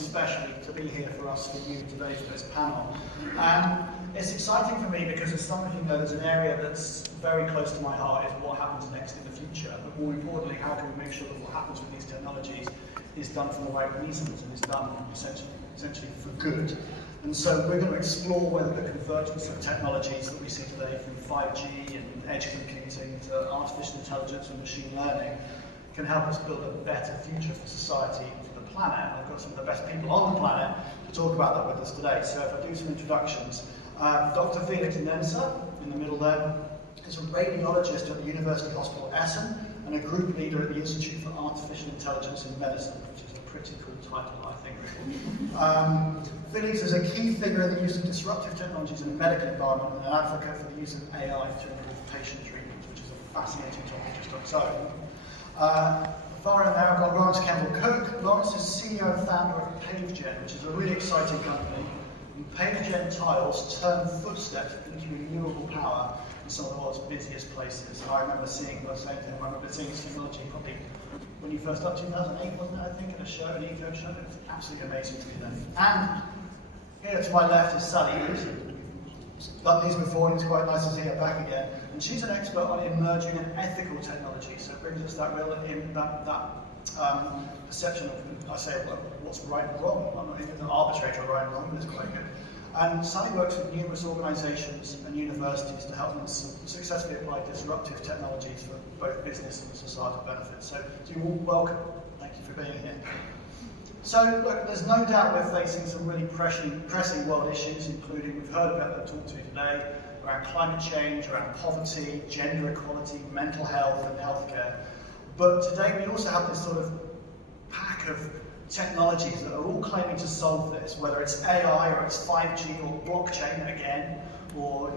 especially to be here for us, for you today for this panel. And it's exciting for me because, as some of you know, there's an area that's very close to my heart, is what happens next in the future. But more importantly, how can we make sure that what happens with these technologies is done for the right reasons and is done essentially for good. And so we're going to explore whether the convergence of technologies that we see today, from 5G and edge computing to artificial intelligence and machine learning, can help us build a better future for society and for the planet. I've got some of the best people on the planet to talk about that with us today. So if I do some introductions, Dr. Felix Nenser, in the middle there, is a radiologist at the University Hospital Essen and a group leader at the Institute for Artificial Intelligence in Medicine, which is a pretty cool title, I think. Felix is a key figure in the use of disruptive technologies in the medical environment and an advocate for the use of AI to improve patient treatment, which is a fascinating topic just on its own. Far in there, I've got Lawrence Campbell-Cook. Lawrence is CEO and founder of PaveGen, which is a really exciting company. And PaveGen tiles turn footsteps into renewable power in some of the world's busiest places. And I remember seeing this technology probably when you first started, 2008, wasn't it, I think, at a show, an eco show. It was absolutely amazing to be there. And here to my left is Sally, who's done these before, and it's quite nice to see her back again. And she's an expert on emerging and ethical technology, so it brings us that perception of, I say, what's right and wrong. I'm not even an arbitrator of right and wrong, but it's quite good. And Sally works with numerous organisations and universities to help them successfully apply disruptive technologies for both business and societal benefits. So you're all welcome. Thank you for being here. So, look, there's no doubt we're facing some really pressing world issues, including, we've heard about them talked to today, around climate change, around poverty, gender equality, mental health and healthcare. But today we also have this sort of pack of technologies that are all claiming to solve this, whether it's AI or it's 5G or blockchain again, or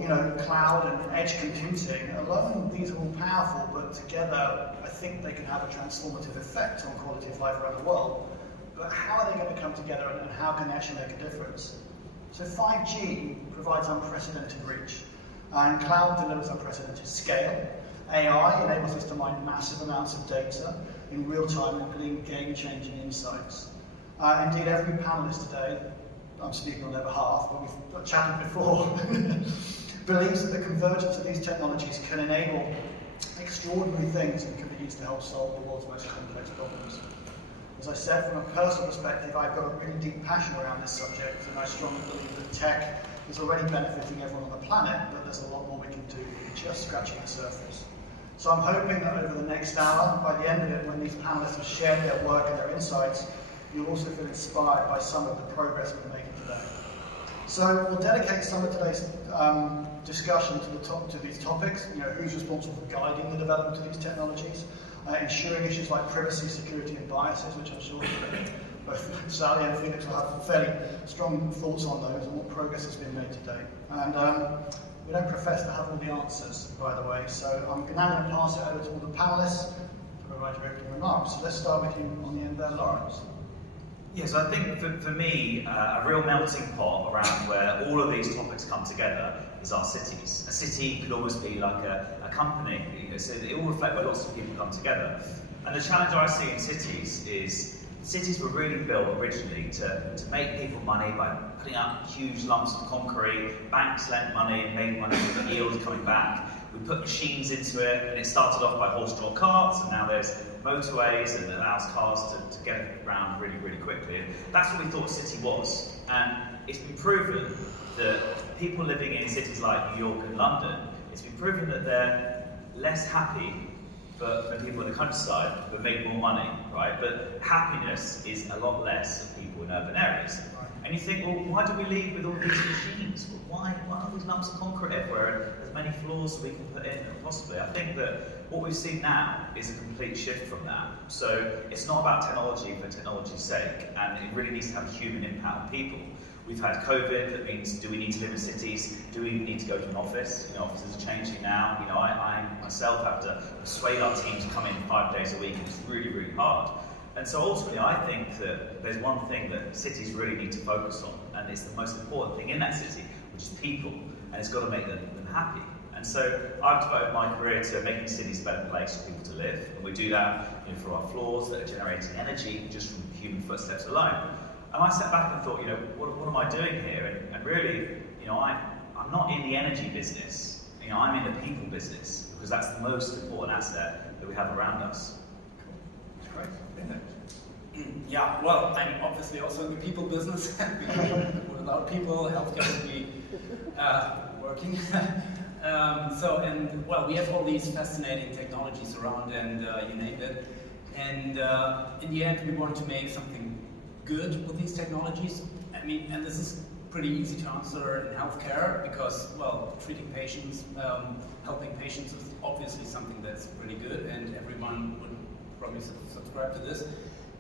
cloud and edge computing. Alone, these are all powerful, but together I think they can have a transformative effect on quality of life around the world. But how are they going to come together, and how can they actually make a difference? So 5G provides unprecedented reach, and cloud delivers unprecedented scale. AI enables us to mine massive amounts of data in real time and glean game-changing insights. Indeed, every panelist today, I'm speaking on their behalf, but we've chatted before, believes that the convergence of these technologies can enable extraordinary things and can be used to help solve the world's most complex problems. As I said, from a personal perspective, I've got a really deep passion around this subject, and I strongly believe that tech is already benefiting everyone on the planet, but there's a lot more we can do, just scratching the surface. So I'm hoping that over the next hour, by the end of it, when these panelists have shared their work and their insights, you'll also feel inspired by some of the progress we're making today. So we'll dedicate some of today's discussion to these topics. Who's responsible for guiding the development of these technologies, ensuring issues like privacy, security, and biases, which I'm sure both Sally and Felix will have fairly strong thoughts on those, and what progress has been made today. And we don't profess to have all the answers, by the way, so I'm now going to pass it over to all the panelists to provide your opening remarks. So let's start with you on the end there, Lawrence. Yes, I think for me, a real melting pot around where all of these topics come together is our cities. A city could almost be like a company, so they all reflect where lots of people come together. And the challenge I see in cities is cities were really built originally to make people money by putting out huge lumps of concrete. Banks lent money and made money with the yield coming back. We put machines into it, and it started off by horse-drawn carts, and now there's motorways, and it allows cars to get around really, really quickly. And that's what we thought a city was. And it's been proven that people living in cities like New York and London, it's been proven that they're less happy than people in the countryside, but make more money, right? But happiness is a lot less of people in urban areas. And you think, well, why do we lead with all these machines? Why are these lumps of concrete everywhere and as many floors as we can put in possibly? I think that what we've seen now is a complete shift from that. So it's not about technology for technology's sake, and it really needs to have a human impact on people. We've had COVID, that means, do we need to live in cities? Do we need to go to an office? Offices are changing now. I myself have to persuade our team to come in 5 days a week, and it's really, really hard. And so ultimately, I think that there's one thing that cities really need to focus on, and it's the most important thing in that city, which is people, and it's got to make them happy. And so I've devoted my career to making cities a better place for people to live, and we do that through our floors that are generating energy just from human footsteps alone. And I sat back and thought, what am I doing here? And really, I'm not in the energy business. I'm in the people business, because that's the most important asset that we have around us. That's great. Yeah, well, I'm obviously also in the people business. Without people, healthcare would be working. We have all these fascinating technologies around, and you named it. And in the end, we want to make something good with these technologies. And this is pretty easy to answer in healthcare because, treating patients, helping patients is obviously something that's pretty good, and everyone would probably subscribe to this.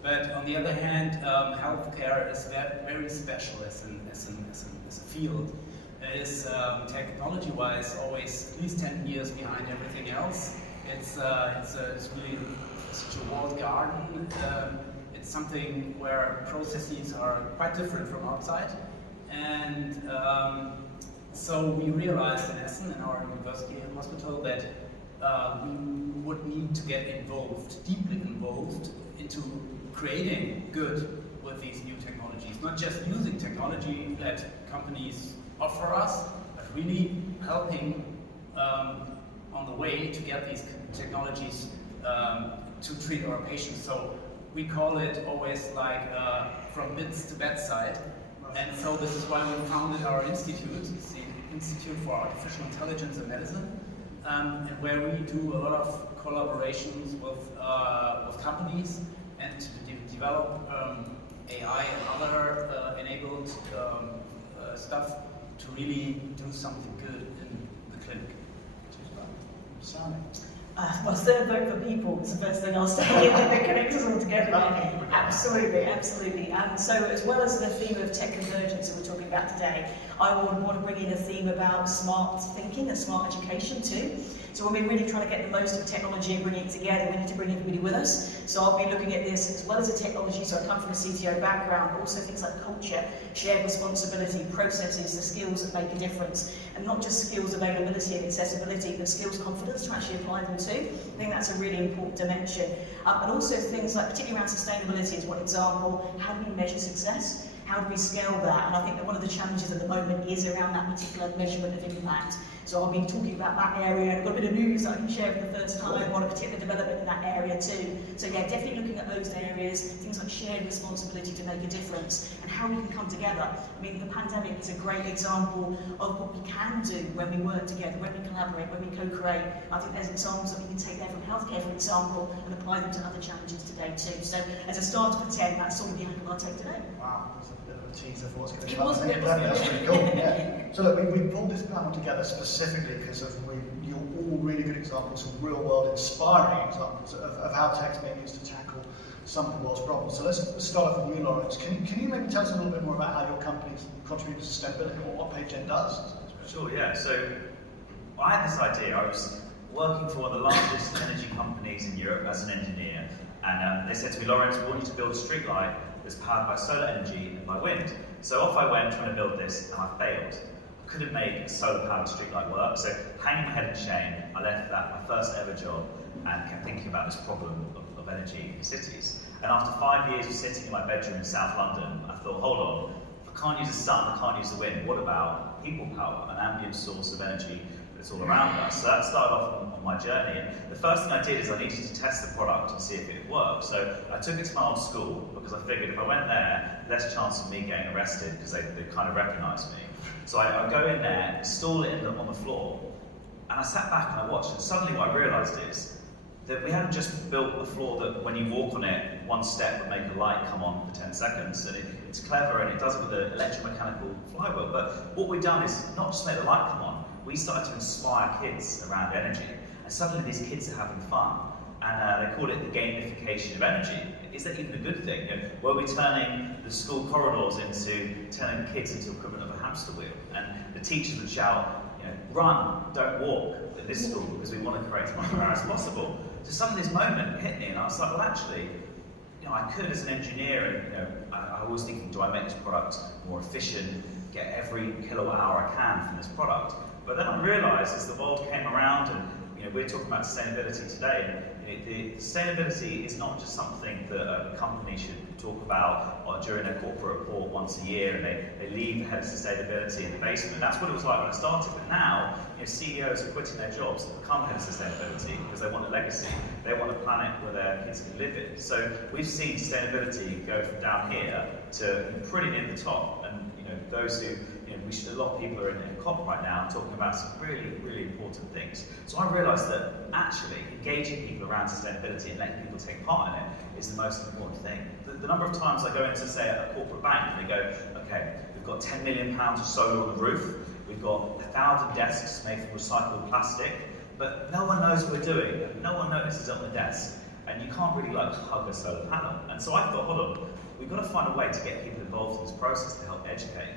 But on the other hand, healthcare is very special as a field. It is technology-wise always at least 10 years behind everything else. It's really such a walled garden. It's something where processes are quite different from outside. And so we realized in Essen, in our university hospital, that we would need to get involved, deeply involved, into creating good with these new technologies. Not just using technology that companies offer us, but really helping on the way to get these technologies to treat our patients. So we call it always like from bits to bedside. And so this is why we founded our institute. It's the Institute for Artificial Intelligence and Medicine, and where we do a lot of collaborations with companies and to develop AI and other enabled stuff to really do something good in the clinic. Sally. Well, third vote for people is the first thing I'll say that connects us all together. Absolutely, absolutely. And so, as well as the theme of tech convergence that we're talking about today, I would want to bring in a theme about smart thinking and smart education too. So when we're really trying to get the most of technology and bring it together, we need to bring everybody with us. So I'll be looking at this as well as the technology, so I come from a CTO background, but also things like culture, shared responsibility, processes, the skills that make a difference. And not just skills availability and accessibility, but skills confidence to actually apply them too. I think that's a really important dimension. And also things like, particularly around sustainability as one example, how do we measure success? How do we scale that? And I think that one of the challenges at the moment is around that particular measurement of impact. So I'll be talking about that area. I've got a bit of news that I can share for the first time on a particular development in that area too. So yeah, definitely looking at those areas, things like shared responsibility to make a difference and how we can come together. I mean, the pandemic is a great example of what we can do when we work together, when we collaborate, when we co-create. I think there's examples that we can take there from healthcare, for example, and apply them to other challenges today too. So as a start to pretend, that's sort of the angle I'll take today. Wow, that's a bit of a teaser for what's going to It come. was a bit of a That's really cool. Yeah. So look, we pulled this panel together specifically because you're all really good examples of real-world inspiring examples of how tech's being used to tackle some of the world's problems. So let's start off with you, Lawrence. Can you maybe tell us a little bit more about how your company's contributed to sustainability or what PageGen does? Sure, yeah. So I had this idea. I was working for one of the largest energy companies in Europe as an engineer, and they said to me, Lawrence, we want you to build a street light that's powered by solar energy and by wind. So off I went trying to build this, and I failed. I couldn't make a solar-powered streetlight work, so hanging my head in shame, I left that, my first ever job, and kept thinking about this problem of energy in cities. And after 5 years of sitting in my bedroom in South London, I thought, hold on, if I can't use the sun, I can't use the wind, what about people power, an ambient source of energy that's all around us? So that started off on my journey. And the first thing I did is I needed to test the product and see if it would work. So I took it to my old school because I figured if I went there, less chance of me getting arrested because they kind of recognised me. So I go in there, install it on the floor, and I sat back and I watched, and suddenly what I realised is that we hadn't just built a floor that when you walk on it, one step would make a light come on for 10 seconds, and it's clever and it does it with an electromechanical flywheel, but what we've done is not just make the light come on, we started to inspire kids around energy, and suddenly these kids are having fun, and they call it the gamification of energy. Is that even a good thing? Were we turning the school corridors turning kids into equivalent of a hamster wheel? And the teachers would shout, run, don't walk at this school because we want to create as much power as possible. So suddenly this moment hit me, and I was like, well, actually, I could as an engineer, and I was thinking, do I make this product more efficient, get every kilowatt hour I can from this product? But then I realised as the world came around, and we're talking about sustainability today, and The sustainability is not just something that a company should talk about during a corporate report once a year, and they leave the head of sustainability in the basement. That's what it was like when I started, but now CEOs are quitting their jobs to become head of sustainability because they want a legacy. They want a planet where their kids can live in. So we've seen sustainability go from down here to pretty near the top, and those who a lot of people are in COP right now talking about some really, really important things. So I realised that actually engaging people around sustainability and letting people take part in it is the most important thing. The number of times I go into, say, a corporate bank and they go, okay, we've got £10 million of solar on the roof, we've got 1,000 desks made from recycled plastic, but no one knows what we're doing, no one notices it on the desk, and you can't really hug a solar panel. And so I thought, hold on, we've got to find a way to get people involved in this process to help educate.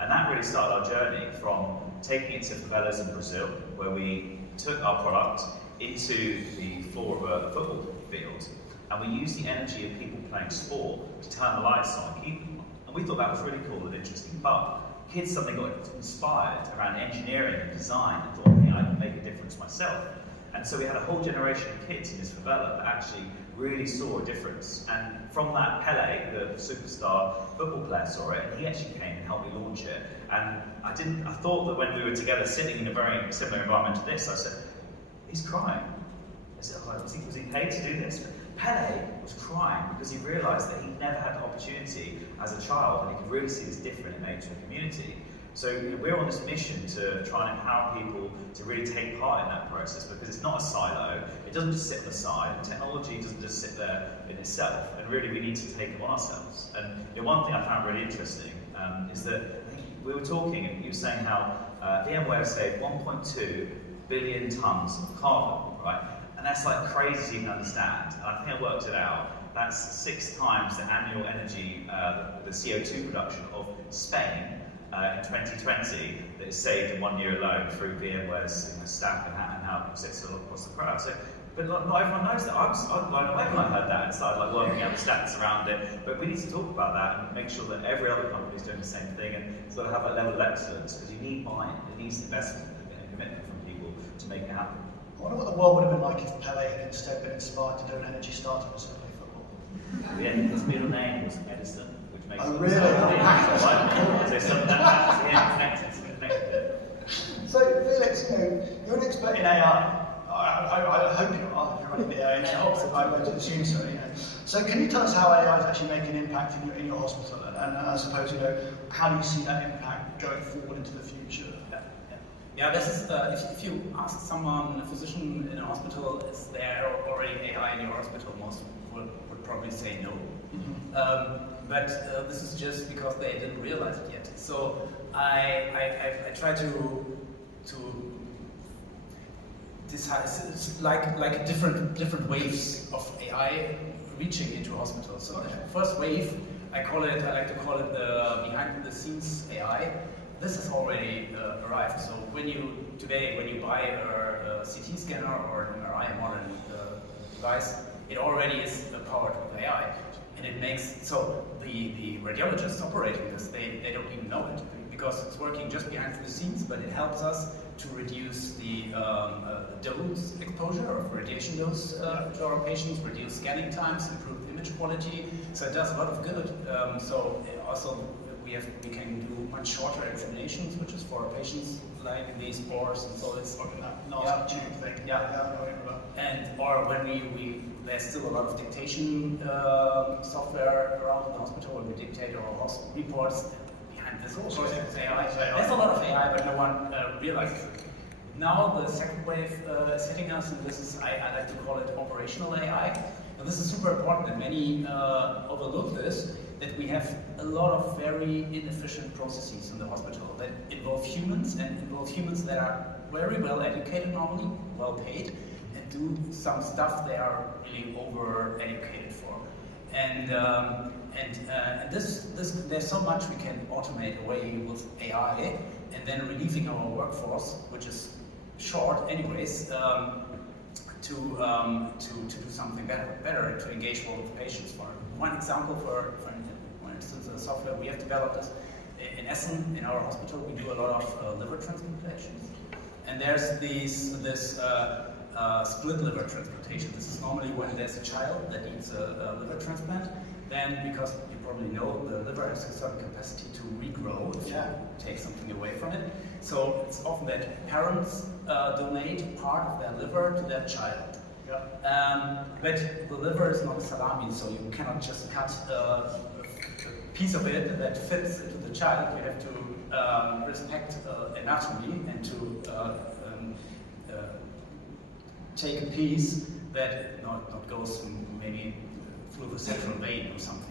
And that really started our journey from taking it to favelas in Brazil, where we took our product into the floor of a football field, and we used the energy of people playing sport to turn the lights on and keep them on. And we thought that was really cool and interesting, but kids suddenly got inspired around engineering and design and thought, I can make a difference myself. And so we had a whole generation of kids in this favela that actually really saw a difference. And from that, Pele, the superstar football player, saw it, and he actually came and helped me launch it. And I thought that when we were together sitting in a very similar environment to this, I said, he's crying. I was like, was he paid to do this? Pele was crying because he realised that he never had the opportunity as a child, and he could really see this difference it made to a community. So we're on this mission to try and empower people to really take part in that process, because it's not a silo. It doesn't just sit on the side. Technology doesn't just sit there in itself, and really we need to take it on ourselves. And one thing I found really interesting is that we were talking, and you were saying how VMware saved 1.2 billion tons of carbon, right? And that's like crazy to even understand. And I think I worked it out. That's 6 times the annual energy, the CO2 production of Spain in 2020 that is saved in 1 year alone through VMware's stack and how it sits across the crowd. So, but not everyone knows that. I was blown away when I heard that and started working out the stats around it. But we need to talk about that and make sure that every other company is doing the same thing, and it's got to have that level of excellence, because you need buy-in, it needs investment and commitment from people to make it happen. I wonder what the world would have been like if Pele had instead been inspired to do an energy startup and play football. Yeah, his middle name was Edison, which makes Oh, really? So something that happens to him connected. So, Felix, you're an expert in AI. I hope you are. You're running the AI job, I would assume so. So, can you tell us how AI is actually making an impact in your hospital? And I suppose, how do you see that impact going forward into the future? Yeah, this is, if you ask someone, a physician in a hospital, is there already AI in your hospital? Most would probably say no. But this is just because they didn't realize it yet. So I try to decide, it's like different waves of AI reaching into hospitals. So the first wave, I like to call it the behind the scenes AI. This has already arrived. So when you buy a CT scanner or an MRI, a modern device, it already is powered with AI, and it makes so the radiologists operating this, they don't even know it, because it's working just behind the scenes. But it helps us to reduce the dose exposure of radiation dose to our patients, reduce scanning times, improve image quality. So it does a lot of good. So also we can do much shorter examinations, which is for our patients like in these bores, and so it's Not tube thing. Yeah. And or when there's still a lot of dictation software around in the hospital where we dictate our hospital reports. Behind this also is AI. There's a lot of AI, but no one realizes it. Now the second wave is hitting us, and this is I like to call it operational AI. And this is super important, and many overlook this, that we have a lot of very inefficient processes in the hospital that involve humans, and involve humans that are very well educated normally, well paid, and do some stuff they are really over educated for. And there's so much we can automate away with AI, and then relieving our workforce, which is short anyways, to do something better, to engage more with patients. For one example, for instance, the software we have developed is in Essen, in our hospital, we do a lot of liver transplantations, and there's this split liver transplantation. This is normally when there's a child that needs a liver transplant. Then, because you probably know, the liver has a certain capacity to regrow if you take something away from it. So it's often that parents donate part of their liver to their child. But the liver is not a salami, so you cannot just cut a piece of it that fits into the child. You have to respect anatomy and to take a piece that not goes maybe through the central vein or something.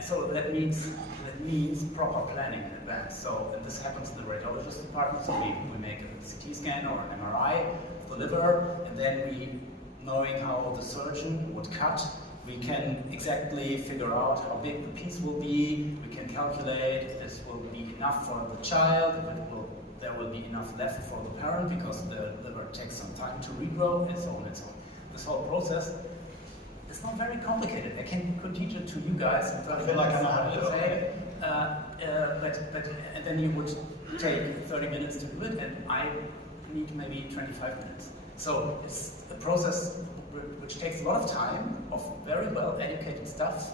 So that means proper planning in advance. So and this happens in the radiologist department. So we make a CT scan or an MRI of the liver, and then we, knowing how the surgeon would cut, we can exactly figure out how big the piece will be. We can calculate if this will be enough for the child, if there will be enough left for the parent, because the liver takes some time to regrow, and so on and so on. This whole process is not very complicated. I could teach it to you guys in 30 minutes. I feel like I know how to do it. And then you would take 30 minutes to do it, and I need maybe 25 minutes. So it's a process which takes a lot of time, of very well educated staff.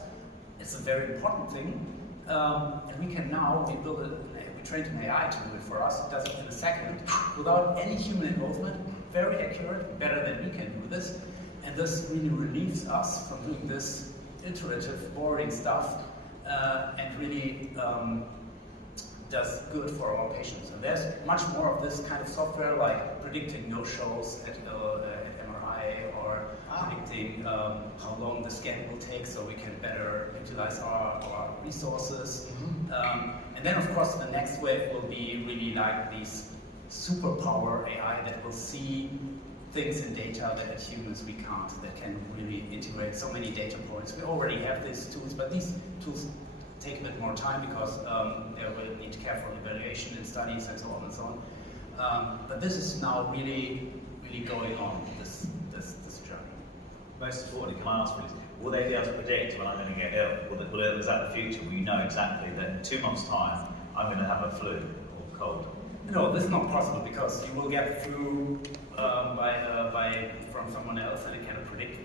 It's a very important thing, and we can now, we trained an AI to do it for us. It does it in a second, without any human involvement, very accurate, better than we can do this. And this really relieves us from doing this iterative, boring stuff, and really does good for our patients. And there's much more of this kind of software, like predicting no-shows at MRI, or predicting how long the scan will take, so we can better utilize our resources. And then, of course, the next wave will be really like these superpower AI that will see things in data that as humans we can't, that can really integrate so many data points. We already have these tools, but these tools take a bit more time because they will need careful evaluation in studies and so on and so on. But this is now really going on, this journey. Most importantly, can I ask please, will they be able to predict when I'm going to get ill? Is that the future? Will you know exactly that in 2 months' time I'm going to have a flu or cold? No, this is not possible, because you will get flu from someone else, and it cannot predict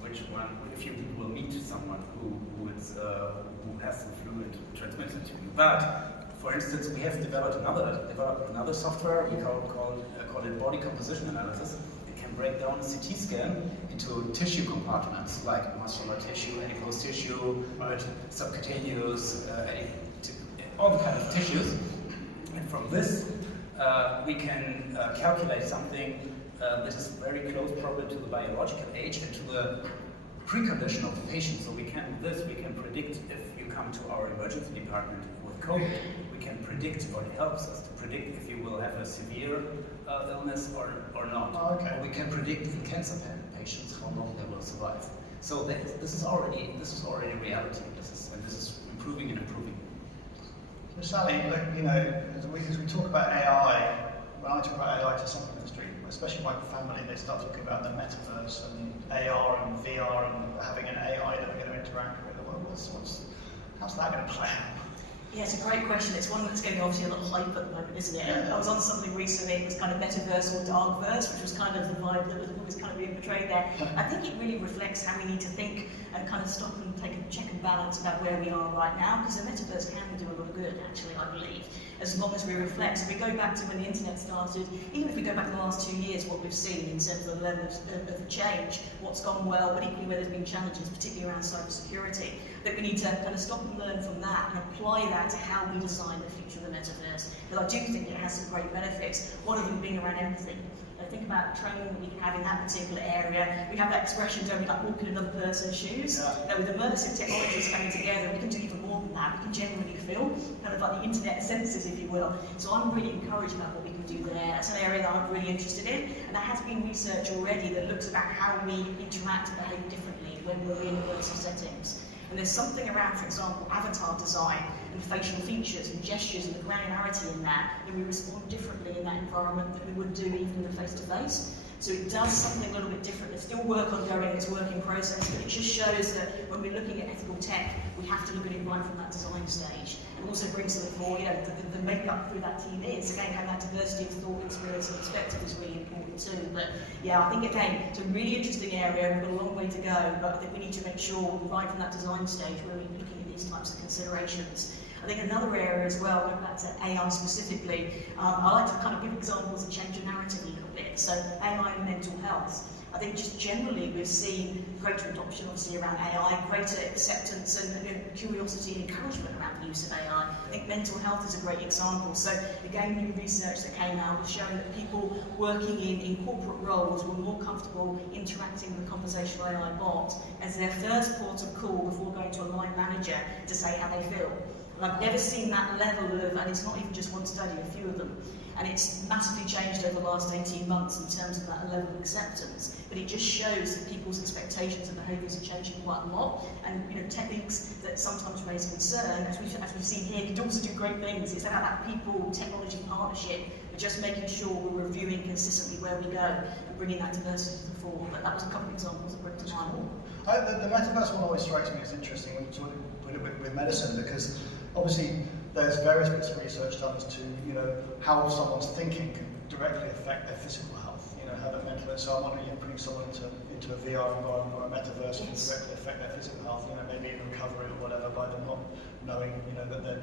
which one. If you will meet someone who has the flu and transmits it to you. But for instance, we have developed another software. We call it body composition analysis. It can break down a CT scan into tissue compartments, like muscular tissue, adipose tissue, subcutaneous, all the kind of tissues. And from this, we can calculate something that is very close probably to the biological age and to the precondition of the patient. So we can predict if you come to our emergency department with COVID. We can predict, or it helps us to predict if you will have a severe illness or not. Oh, okay. Or we can predict in cancer patients how long they will survive. So this is already reality. This is improving and improving. So Sally, look, as we talk about AI, when I talk about AI to someone in the street, especially my family, they start talking about the metaverse and AR and VR and having an AI that we're going to interact with. How's that going to play out? Yeah, it's a great question. It's one that's getting obviously a lot of hype at the moment, isn't it? Yeah. I was on something recently, it was kind of metaverse or darkverse, which was kind of the vibe that was kind of being portrayed there. I think it really reflects how we need to think and kind of stop and take a check and balance about where we are right now, because the metaverse can do a lot of good, actually, I believe, as long as we reflect. So if we go back to when the internet started, even if we go back in the last 2 years, what we've seen in terms of the level of change, what's gone well, but equally where there's been challenges, particularly around cybersecurity, that we need to kind of stop and learn from that and apply that to how we design the future of the metaverse. Because I do think it has some great benefits, one of them being around empathy. Think about the training that we can have in that particular area. We have that expression, don't we, like walking in another person's shoes. Now with immersive technologies coming together, we can do even more than that. We can genuinely feel kind of like the internet senses, if you will. So I'm really encouraged about what we can do there. That's an area that I'm really interested in, and there has been research already that looks about how we interact and behave differently when we're in immersive settings. And there's something around, for example, avatar design and facial features and gestures and the granularity in that we respond differently in that environment than we would do even in a face-to-face. So it does something a little bit different. There's still work ongoing, it's work in process, but it just shows that when we're looking at ethical tech, we have to look at it right from that design stage. And also brings to the fore, you know, the makeup through that team is, again, having that diversity of thought, experience and perspective is really important too. But yeah, I think again, it's a really interesting area, we've got a long way to go, but I think we need to make sure right from that design stage, we're really looking at these types of considerations. I think another area as well, going back to AI specifically, I like to kind of give examples and change the narrative a little bit. So AI and mental health. I think just generally we've seen greater adoption obviously around AI, greater acceptance and curiosity and encouragement around the use of AI. I think mental health is a great example. So again, new research that came out was showing that people working in corporate roles were more comfortable interacting with a conversational AI bot as their first port of call before going to a line manager to say how they feel. And I've never seen that level of, and it's not even just one study, a few of them, and it's massively changed over the last 18 months in terms of that level of acceptance. But it just shows that people's expectations and behaviours are changing quite a lot, and you know, techniques that sometimes raise concern, as we've seen here, can also do great things. It's about that people-technology partnership, but just making sure we're reviewing consistently where we go and bringing that diversity to the fore. But that was a couple of examples that bring to mind. The metaverse one always strikes me as interesting when you sort of put it with medicine, because obviously there's various bits of research done as to, you know, how someone's thinking can directly affect their physical health, you know, how their mental health. So I'm wondering, putting someone into a VR environment or a metaverse can directly affect their physical health, you know, maybe even recovery or whatever by them not knowing, you know, that they're...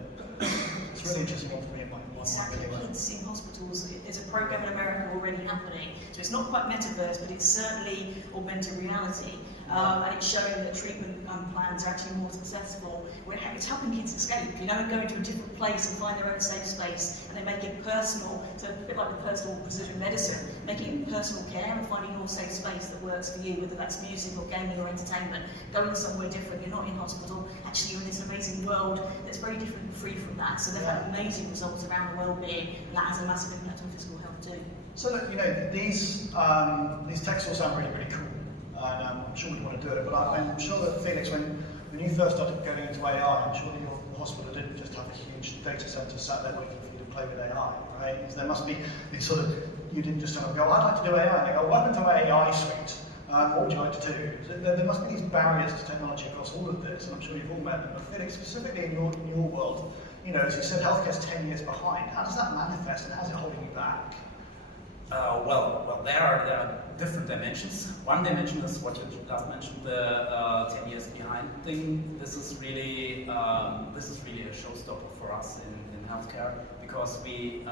It's really interesting one for me in my Exactly, anyway. kids in hospitals, there's a program in America already happening, so it's not quite metaverse, but it's certainly augmented reality, and it's showing that treatment plans are actually more successful. It's helping kids escape, you know, and go into a different place and find their own safe space, and they make it personal, so a bit like the personal precision medicine, making it personal care and finding your safe space that works for you, whether that's music or gaming or entertainment, going somewhere different, you're not in hospital, actually you're in this amazing world that's very different and free from that, so they've had amazing results around the well-being, and that has a massive impact on physical health too. So look, you know, these texts all sound really, really cool, and I'm sure we'd want to do it, but I'm sure that, Felix, when you first started getting into AI, I'm sure that your hospital didn't just have a huge data centre sat there waiting for you to play with AI, right? Because there must be these sort of, you didn't just go, I'd like to do AI, and they go, welcome to my AI suite, what would you like to do? So there must be these barriers to technology across all of this, and I'm sure you've all met them, but Felix, specifically in your world, you know, as you said, healthcare's 10 years behind. How does that manifest, and how's it holding you back? Well, there are different dimensions. One dimension is what you just mentioned, the 10 years behind thing. This is really a showstopper for us in healthcare, because we,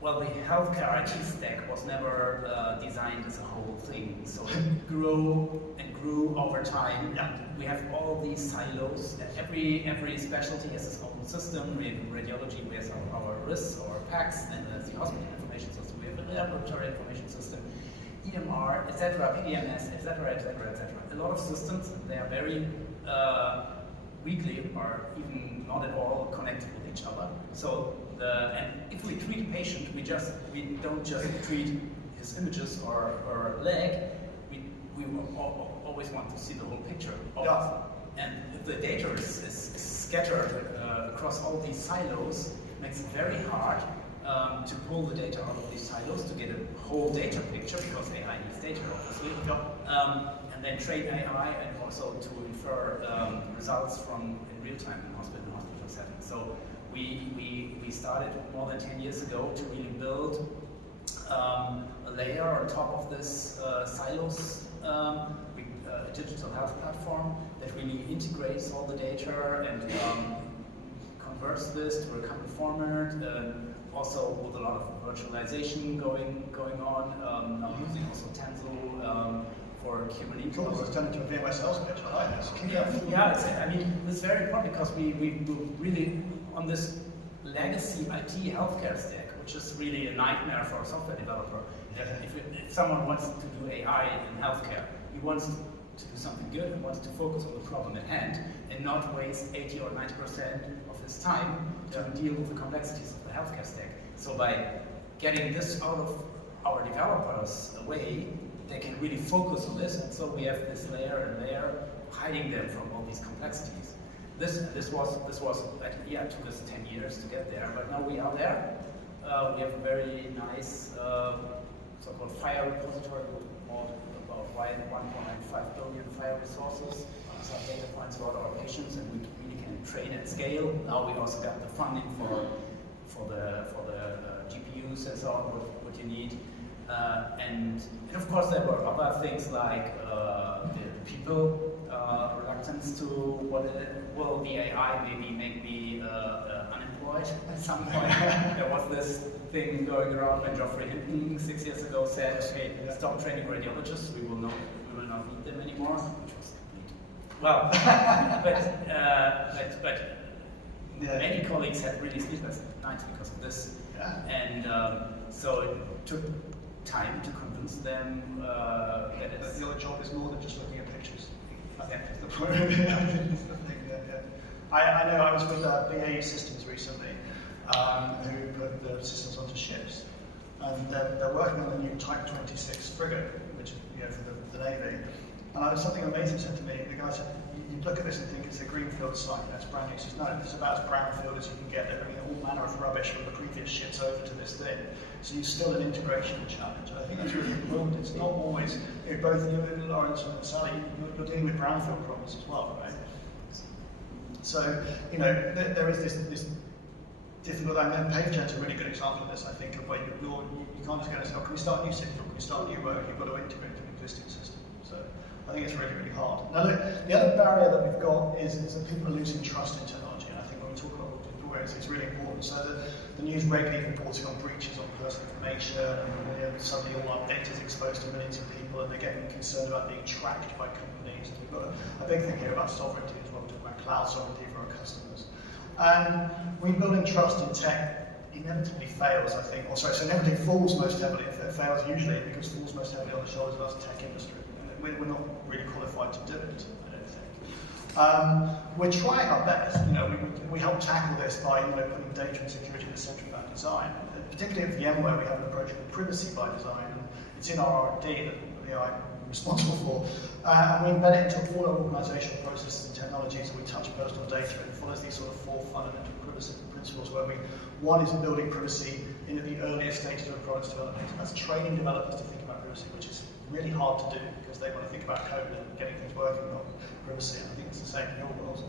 the healthcare IT stack was never designed as a whole thing. So it grew and grew over time. Yeah. We have all these silos. Every specialty has its own system. We have radiology, we have our RIS or PACS, and there's the hospital information system. We have a laboratory information system, EMR, etc., PDMS, etc., etc., etc. A lot of systems, they are very weakly or even not at all connected with each other. So and if we treat a patient, we don't just treat his images or leg. We always want to see the whole picture. And if the data is scattered across all these silos, it makes it very hard to pull the data out of these silos to get a whole data picture, because AI needs data, obviously. And then train AI and also to infer results from in real time in hospital settings. So we started more than 10 years ago to really build a layer on top of this silos, a digital health platform that really integrates all the data and converts this to a common format. Also with a lot of virtualization going on. Now using also Tensor for Kubernetes. Cool, it's turned into a VMware sales pitch. I like this. I mean, it's very important because we really, on this legacy IT healthcare stack, which is really a nightmare for a software developer. If someone wants to do AI in healthcare, he wants to do something good and wants to focus on the problem at hand and not waste 80 or 90% of his time to deal with the complexities of the healthcare stack. So by getting this out of our developers away, they can really focus on this, and so we have this layer and layer hiding them from all these complexities. This was it took us 10 years to get there, but now we are there. We have a very nice so-called fire repository with more about 1.5 billion fire resources, some data points about our patients, and we really can train at scale. Now we also got the funding for the GPUs and so on, what you need. And of course there were other things like the people reluctance to will the AI maybe make me unemployed at some point. There was this thing going around when Geoffrey Hinton 6 years ago said, okay, stop training radiologists, we will not need them anymore, which was complete. Well, but many colleagues had really sleepless nights because of this, and so it took time to convince them that your job is more than just looking at pictures. I think that's the point. I think that's the thing. I know I was with BAE Systems recently, who put the systems onto ships, and they're working on the new Type 26 frigate, which is for the Navy. And something amazing said to me. The guy said, "You look at this and think it's a greenfield site, that's brand new." He says, "No, it's about as brownfield as you can get. They're bringing all manner of rubbish from the previous ships over to this thing." So it's still an integration challenge. And I think that's really important. It's not always, both you and Lawrence and Sally, you're dealing with brownfield problems as well, right? So, there is this difficult, and PaveJet's a really good example of this, I think, of where you can't just go and say, can we start a new system, can we start a new work? You've got to integrate an existing system. So I think it's really, really hard. Now, the other barrier that we've got is that people are losing trust in technology, and I think when we talk about ways, it's really important. So the news regularly reporting on breaches on personal information, and suddenly all our data is exposed to millions of people, and they're getting concerned about being tracked by companies. And we've got a big thing here about sovereignty as well, talking about cloud sovereignty for our customers. And rebuilding trust in tech inevitably fails, I think. So inevitably falls most heavily. It fails usually because it falls most heavily on the shoulders of the tech industry. And we're not really qualified to do it, I don't think. We're trying our best. We help tackle this by putting data and security at the centre of our design. Particularly at VMware, we have an approach called privacy by design, and it's in our R&D that I'm responsible for. And we embed it into all our organisational processes and technologies, and we touch personal data, and it follows these sort of 4 fundamental privacy principles, where one is building privacy in the earliest stages of products development. That's training developers to think about privacy, which is really hard to do because they want to think about code and getting things working, not privacy. And I think it's the same in your world.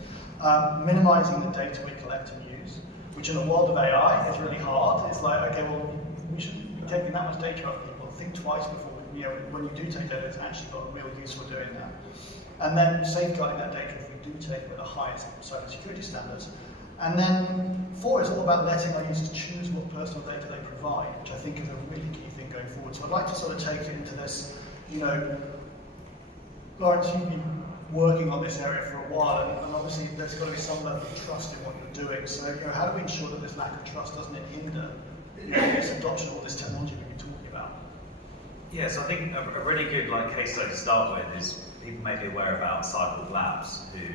Minimizing the data we collect and use, which in the world of AI is really hard. It's like, okay, well, we shouldn't be taking that much data off people. Think twice before, when you do take data, it's actually got a real use for doing that. And then safeguarding that data if we do take it with the highest cybersecurity standards. And then 4 is all about letting our users choose what personal data they provide, which I think is a really key thing going forward. So I'd like to sort of take it into this, Lawrence, you've been working on this area for a while, and obviously there's got to be some level of trust in what you're doing. So how do we ensure that this lack of trust doesn't hinder this adoption of all this technology we've been talking about? Yeah, so I think a really good case study to start with is people may be aware about Cyborg Labs, who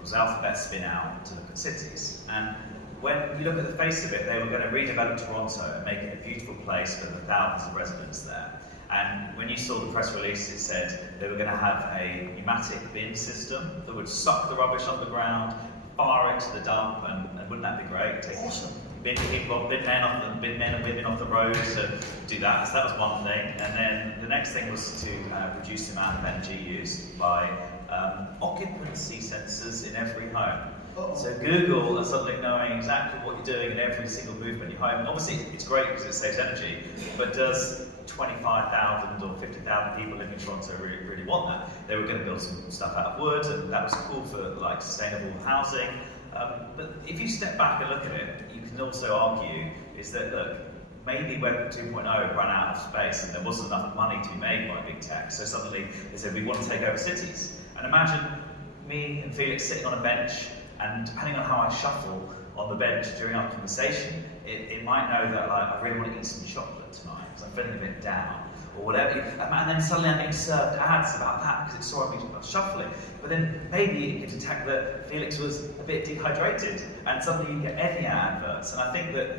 was Alphabet spin out to look at cities. And when you look at the face of it, they were going to redevelop Toronto and make it a beautiful place for the thousands of residents there. And when you saw the press release, it said they were going to have a pneumatic bin system that would suck the rubbish underground, fire it to the dump, and wouldn't that be great? Take awesome. Bin men and women off the road to do that. So that was one thing. And then the next thing was to reduce the amount of energy used by occupancy sensors in every home. So Google are suddenly knowing exactly what you're doing in every single movement in your home. And obviously, it's great because it saves energy, but does 25,000 or 50,000 people living in Toronto really want that? They were going to build some stuff out of wood, and that was cool for sustainable housing. But if you step back and look at it, you can also argue is that, look, maybe Web 2.0 ran out of space and there wasn't enough money to be made by big tech. So suddenly they said, we want to take over cities. And imagine me and Felix sitting on a bench, and depending on how I shuffle on the bench during our conversation, it might know that I really want to eat some chocolate tonight because I'm feeling a bit down, or whatever. And then suddenly I'm getting served ads about that because it saw me shuffling. But then maybe it could detect that Felix was a bit dehydrated, and suddenly you get any adverts. And I think that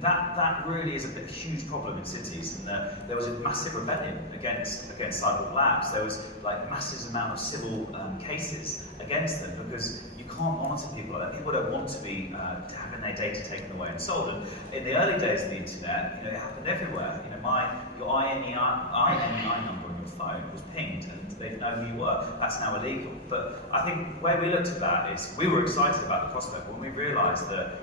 that really is a huge problem in cities, and there was a massive rebellion against Cyborg Labs. There was a massive amount of civil cases against them because you you can't monitor people like that. People don't want to be having their data taken away and sold. And in the early days of the internet, it happened everywhere. Your IMEI number on your phone was pinged, and they didn't know who you were. That's now illegal. But I think where we looked at that is we were excited about the prospect when we realised that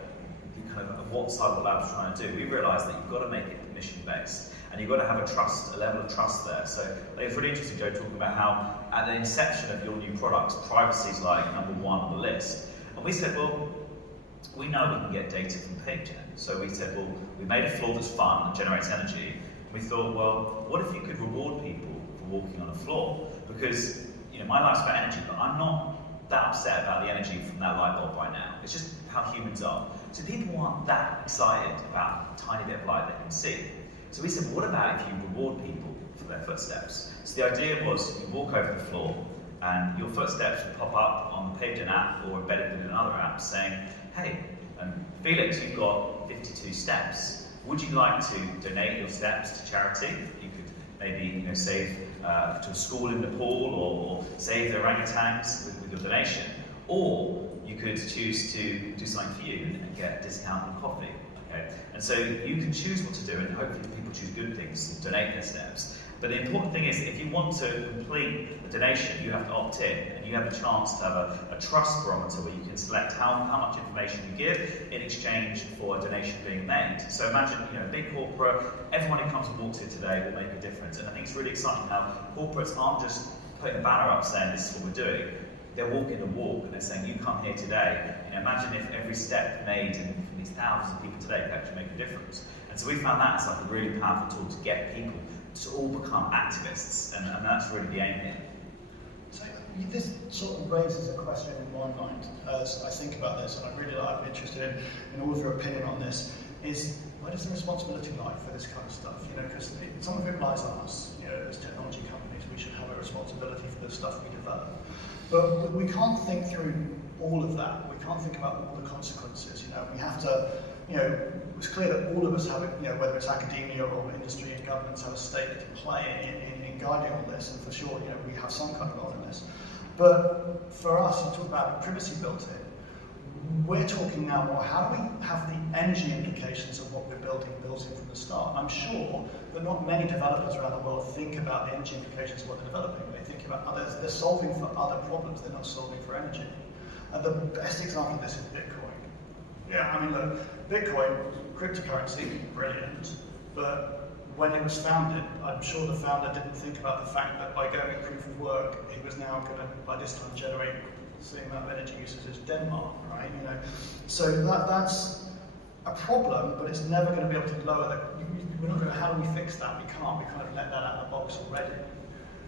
kind of what Cyber Labs are trying to do. We realised that you've got to make it permission-based. And you've got to have a level of trust there. So it was really interesting, Joe, talking about how at the inception of your new products, privacy is like number one on the list. And we said, well, we know we can get data from PageGen. So we said, well, we made a floor that's fun and generates energy. And we thought, well, what if you could reward people for walking on a floor? Because my life's about energy, but I'm not that upset about the energy from that light bulb right now. It's just how humans are. So people aren't that excited about a tiny bit of light they can see. So we said, well, what about if you reward people for their footsteps? So the idea was you walk over the floor and your footsteps would pop up on the PageGen app or embedded within another app saying, hey, Felix, you've got 52 steps. Would you like to donate your steps to charity? You could maybe save to a school in Nepal or save the orangutans with your donation. Or you could choose to do something for you and get a discount on coffee. Okay? And so you can choose what to do, and hopefully people choose good things and donate their steps. But the important thing is, if you want to complete a donation, you have to opt in, and you have a chance to have a trust barometer where you can select how much information you give in exchange for a donation being made. So imagine, a big corporate, everyone who comes and walks here today will make a difference. And I think it's really exciting how corporates aren't just putting a banner up saying this is what we're doing. They're walking the walk and they're saying, you come here today. Imagine if every step made from these thousands of people today could actually make a difference. And so we found that as like a really powerful tool to get people to all become activists, and that's really the aim here. So this sort of raises a question in my mind as I think about this, and I'd be interested in all of your opinion on this, is where does the responsibility lie for this kind of stuff? Because some of it lies on us. As technology companies, we should have a responsibility for the stuff we develop. But we can't think through all of that. We can't think about all the consequences. We have to, it's clear that all of us have, whether it's academia or industry and governments, have a stake to play in guiding all this. And for sure, we have some kind of role in this. But for us, you talk about privacy built in. We're talking now more, how do we have the energy implications of what we're building built in from the start? I'm sure that not many developers around the world think about the energy implications of what they're developing. They think about others, they're solving for other problems, they're not solving for energy. And the best example of this is Bitcoin. Look, Bitcoin, cryptocurrency, brilliant, but when it was founded, I'm sure the founder didn't think about the fact that by going with proof of work, he was now going to, by this time, generate the same amount of energy usage as Denmark, right? So that's a problem, but it's never going to be able to lower we're not going to, how do we fix that? We can't, we kind of let that out of the box already.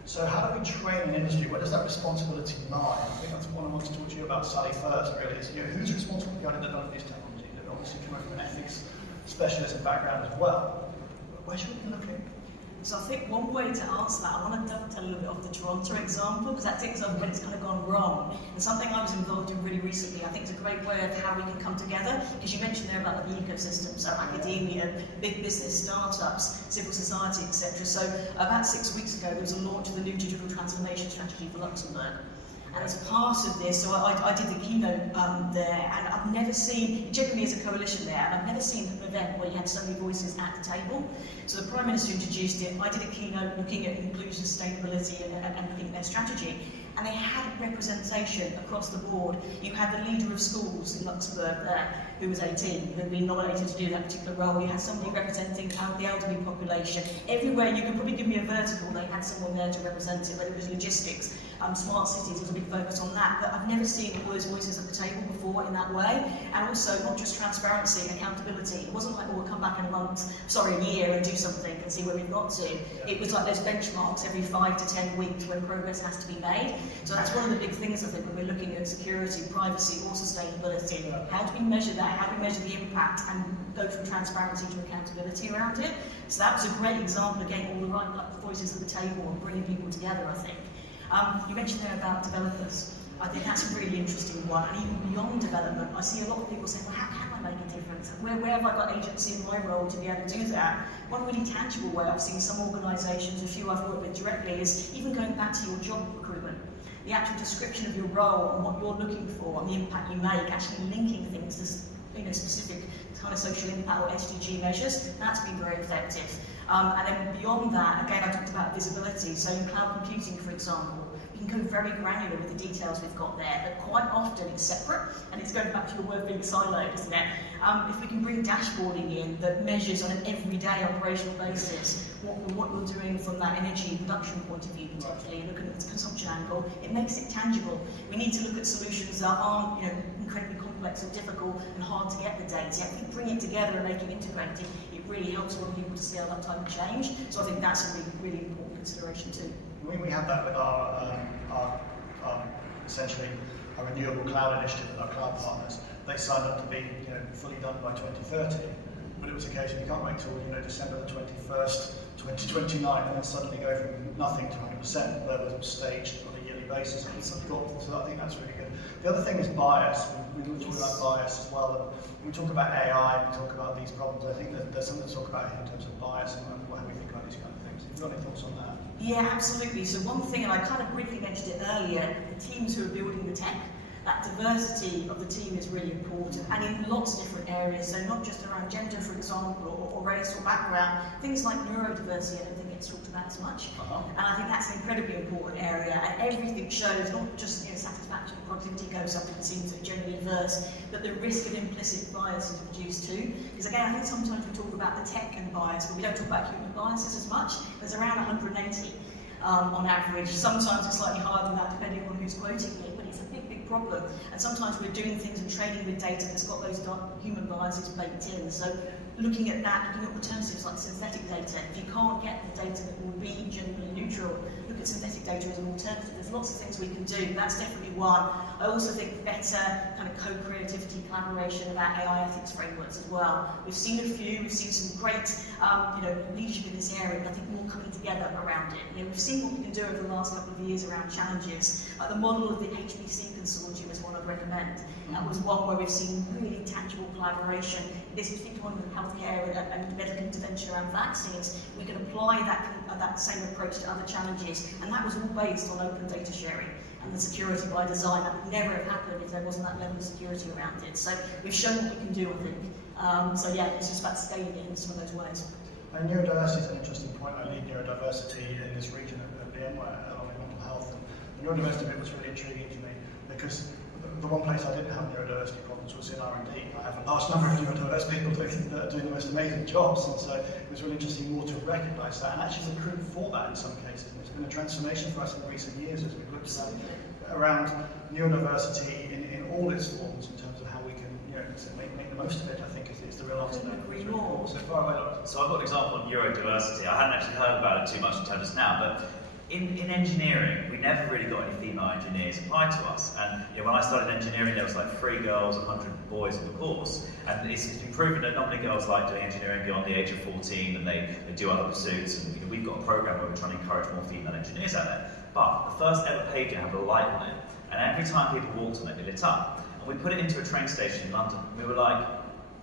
So how do we train an industry? Where does that responsibility lie? I think that's what I want to talk to you about, Sally, first, really, is who's responsible for guiding the development of these technologies? And obviously coming from an ethics specialist background as well. But where should we be looking? So I think one way to answer that, I want to dovetail a little bit off the Toronto example, because that takes up when it's kind of gone wrong. And something I was involved in really recently, I think it's a great way of how we can come together, because you mentioned there about the ecosystem, so academia, big business, startups, civil society, etc. So about 6 weeks ago, there was a launch of the new digital transformation strategy for Luxembourg. And as part of this, so I did the keynote there, and I've never seen, generally as a coalition there, and I've never seen an event where you had so many voices at the table. So the Prime Minister introduced it, I did a keynote looking at inclusion, sustainability, and looking at their strategy. And they had representation across the board. You had the leader of schools in Luxembourg there, who was 18, who had been nominated to do that particular role. You had somebody representing the elderly population. Everywhere, you could probably give me a vertical, they had someone there to represent it, whether it was logistics, smart cities, was a big focus on that. But I've never seen all those voices at the table before in that way. And also, not just transparency and accountability. It wasn't like, we'll come back in a year and do something and see where we've got to. It was like those benchmarks every 5 to 10 weeks when progress has to be made. So that's one of the big things, I think, when we're looking at security, privacy, or sustainability. How do we measure that? How do we measure the impact and go from transparency to accountability around it? So that was a great example of getting all the right voices at the table and bringing people together, I think. You mentioned there about developers. I think that's a really interesting one. And even beyond development, I see a lot of people saying, well, how can I make a difference? Where have I got agency in my role to be able to do that? One really tangible way I've seen some organisations, a few I've worked with directly, is even going back to your job recruitment. the actual description of your role and what you're looking for and the impact you make, actually linking things to specific kind of social impact or SDG measures, that's been very effective. And then beyond that, again, I talked about visibility. So in cloud computing, for example, we can go very granular with the details we've got there, but quite often it's separate, and it's going back to your word being siloed, isn't it? If we can bring dashboarding in that measures on an everyday operational basis what you're doing from that energy production point of view, particularly looking at the consumption angle, it makes it tangible. We need to look at solutions that aren't incredibly complex or difficult and hard to get the data. If we bring it together and make it integrated, it really helps all people to scale that type of change. So I think that's a really, really important consideration too. We have that with our essentially our renewable cloud initiative with our cloud partners. They signed up to be fully done by 2030, but it was a case of you can't wait till December the 21st, 2029, and then suddenly go from nothing to 100%. Where was staged on a yearly basis. So I think that's really good. The other thing is bias. We were talking about bias as well. When we talk about AI, we talk about these problems. I think that there's something to talk about here in terms of bias and how we think about these kind of things. Have you got any thoughts on that? Yeah, absolutely. So one thing, and I kind of briefly mentioned it earlier, the teams who are building the tech, that diversity of the team is really important, and in lots of different areas. So not just around gender, for example, or race or background. Things like neurodiversity, I don't think gets talked about as much. And I think that's an incredibly important area. And everything shows not just satisfaction, productivity goes up, it seems generally adverse, but the risk of implicit bias is reduced too. Because again, I think sometimes we talk about the tech and bias, but we don't talk about human biases as much. There's around 180 on average. Sometimes it's slightly higher than that, depending on who's quoting it, but it's a big problem. And sometimes we're doing things and training with data that's got those human biases baked in. So looking at that, looking at alternatives like synthetic data. If you can't get the data that will be genuinely neutral, look at synthetic data as an alternative. There's lots of things we can do. That's definitely one. I also think better kind of co-creativity, collaboration about AI ethics frameworks as well. We've seen a few. We've seen some great leadership in this area, but I think more coming together around it. We've seen what we can do over the last couple of years around challenges. The model of the HPC consortium is one I'd recommend. That was one where we've seen really tangible collaboration. This is particularly one in healthcare and medical intervention around vaccines. We can apply that same approach to other challenges, and that was all based on open data sharing and the security by design. That would never have happened if there wasn't that level of security around it. So we've shown what we can do, I think. So yeah, it's just about scaling it in some of those ways. And neurodiversity is an interesting point. I lead neurodiversity in this region at VMware, along with mental health. And the neurodiversity bit was really intriguing to me because the one place I didn't have neurodiversity problems was in R&D. I have a large number of neurodiverse people that are doing the most amazing jobs, and so it was really interesting more to recognise that and actually recruit for that in some cases. And it's been a transformation for us in recent years as we've looked around neurodiversity in all its forms in terms of how we can make the most of it. I think is the real answer. So far away. So I've got an example of neurodiversity. I hadn't actually heard about it too much until just now, but in engineering, we never really got any female engineers applied to us. And when I started engineering, there was like 3 girls, 100 boys in the course. And it's been proven that not many girls like doing engineering beyond the age of 14, and they do other pursuits. And we've got a program where we're trying to encourage more female engineers out there. But the first ever page had a light on it, and every time people walked on it, it lit up. And we put it into a train station in London. We were like,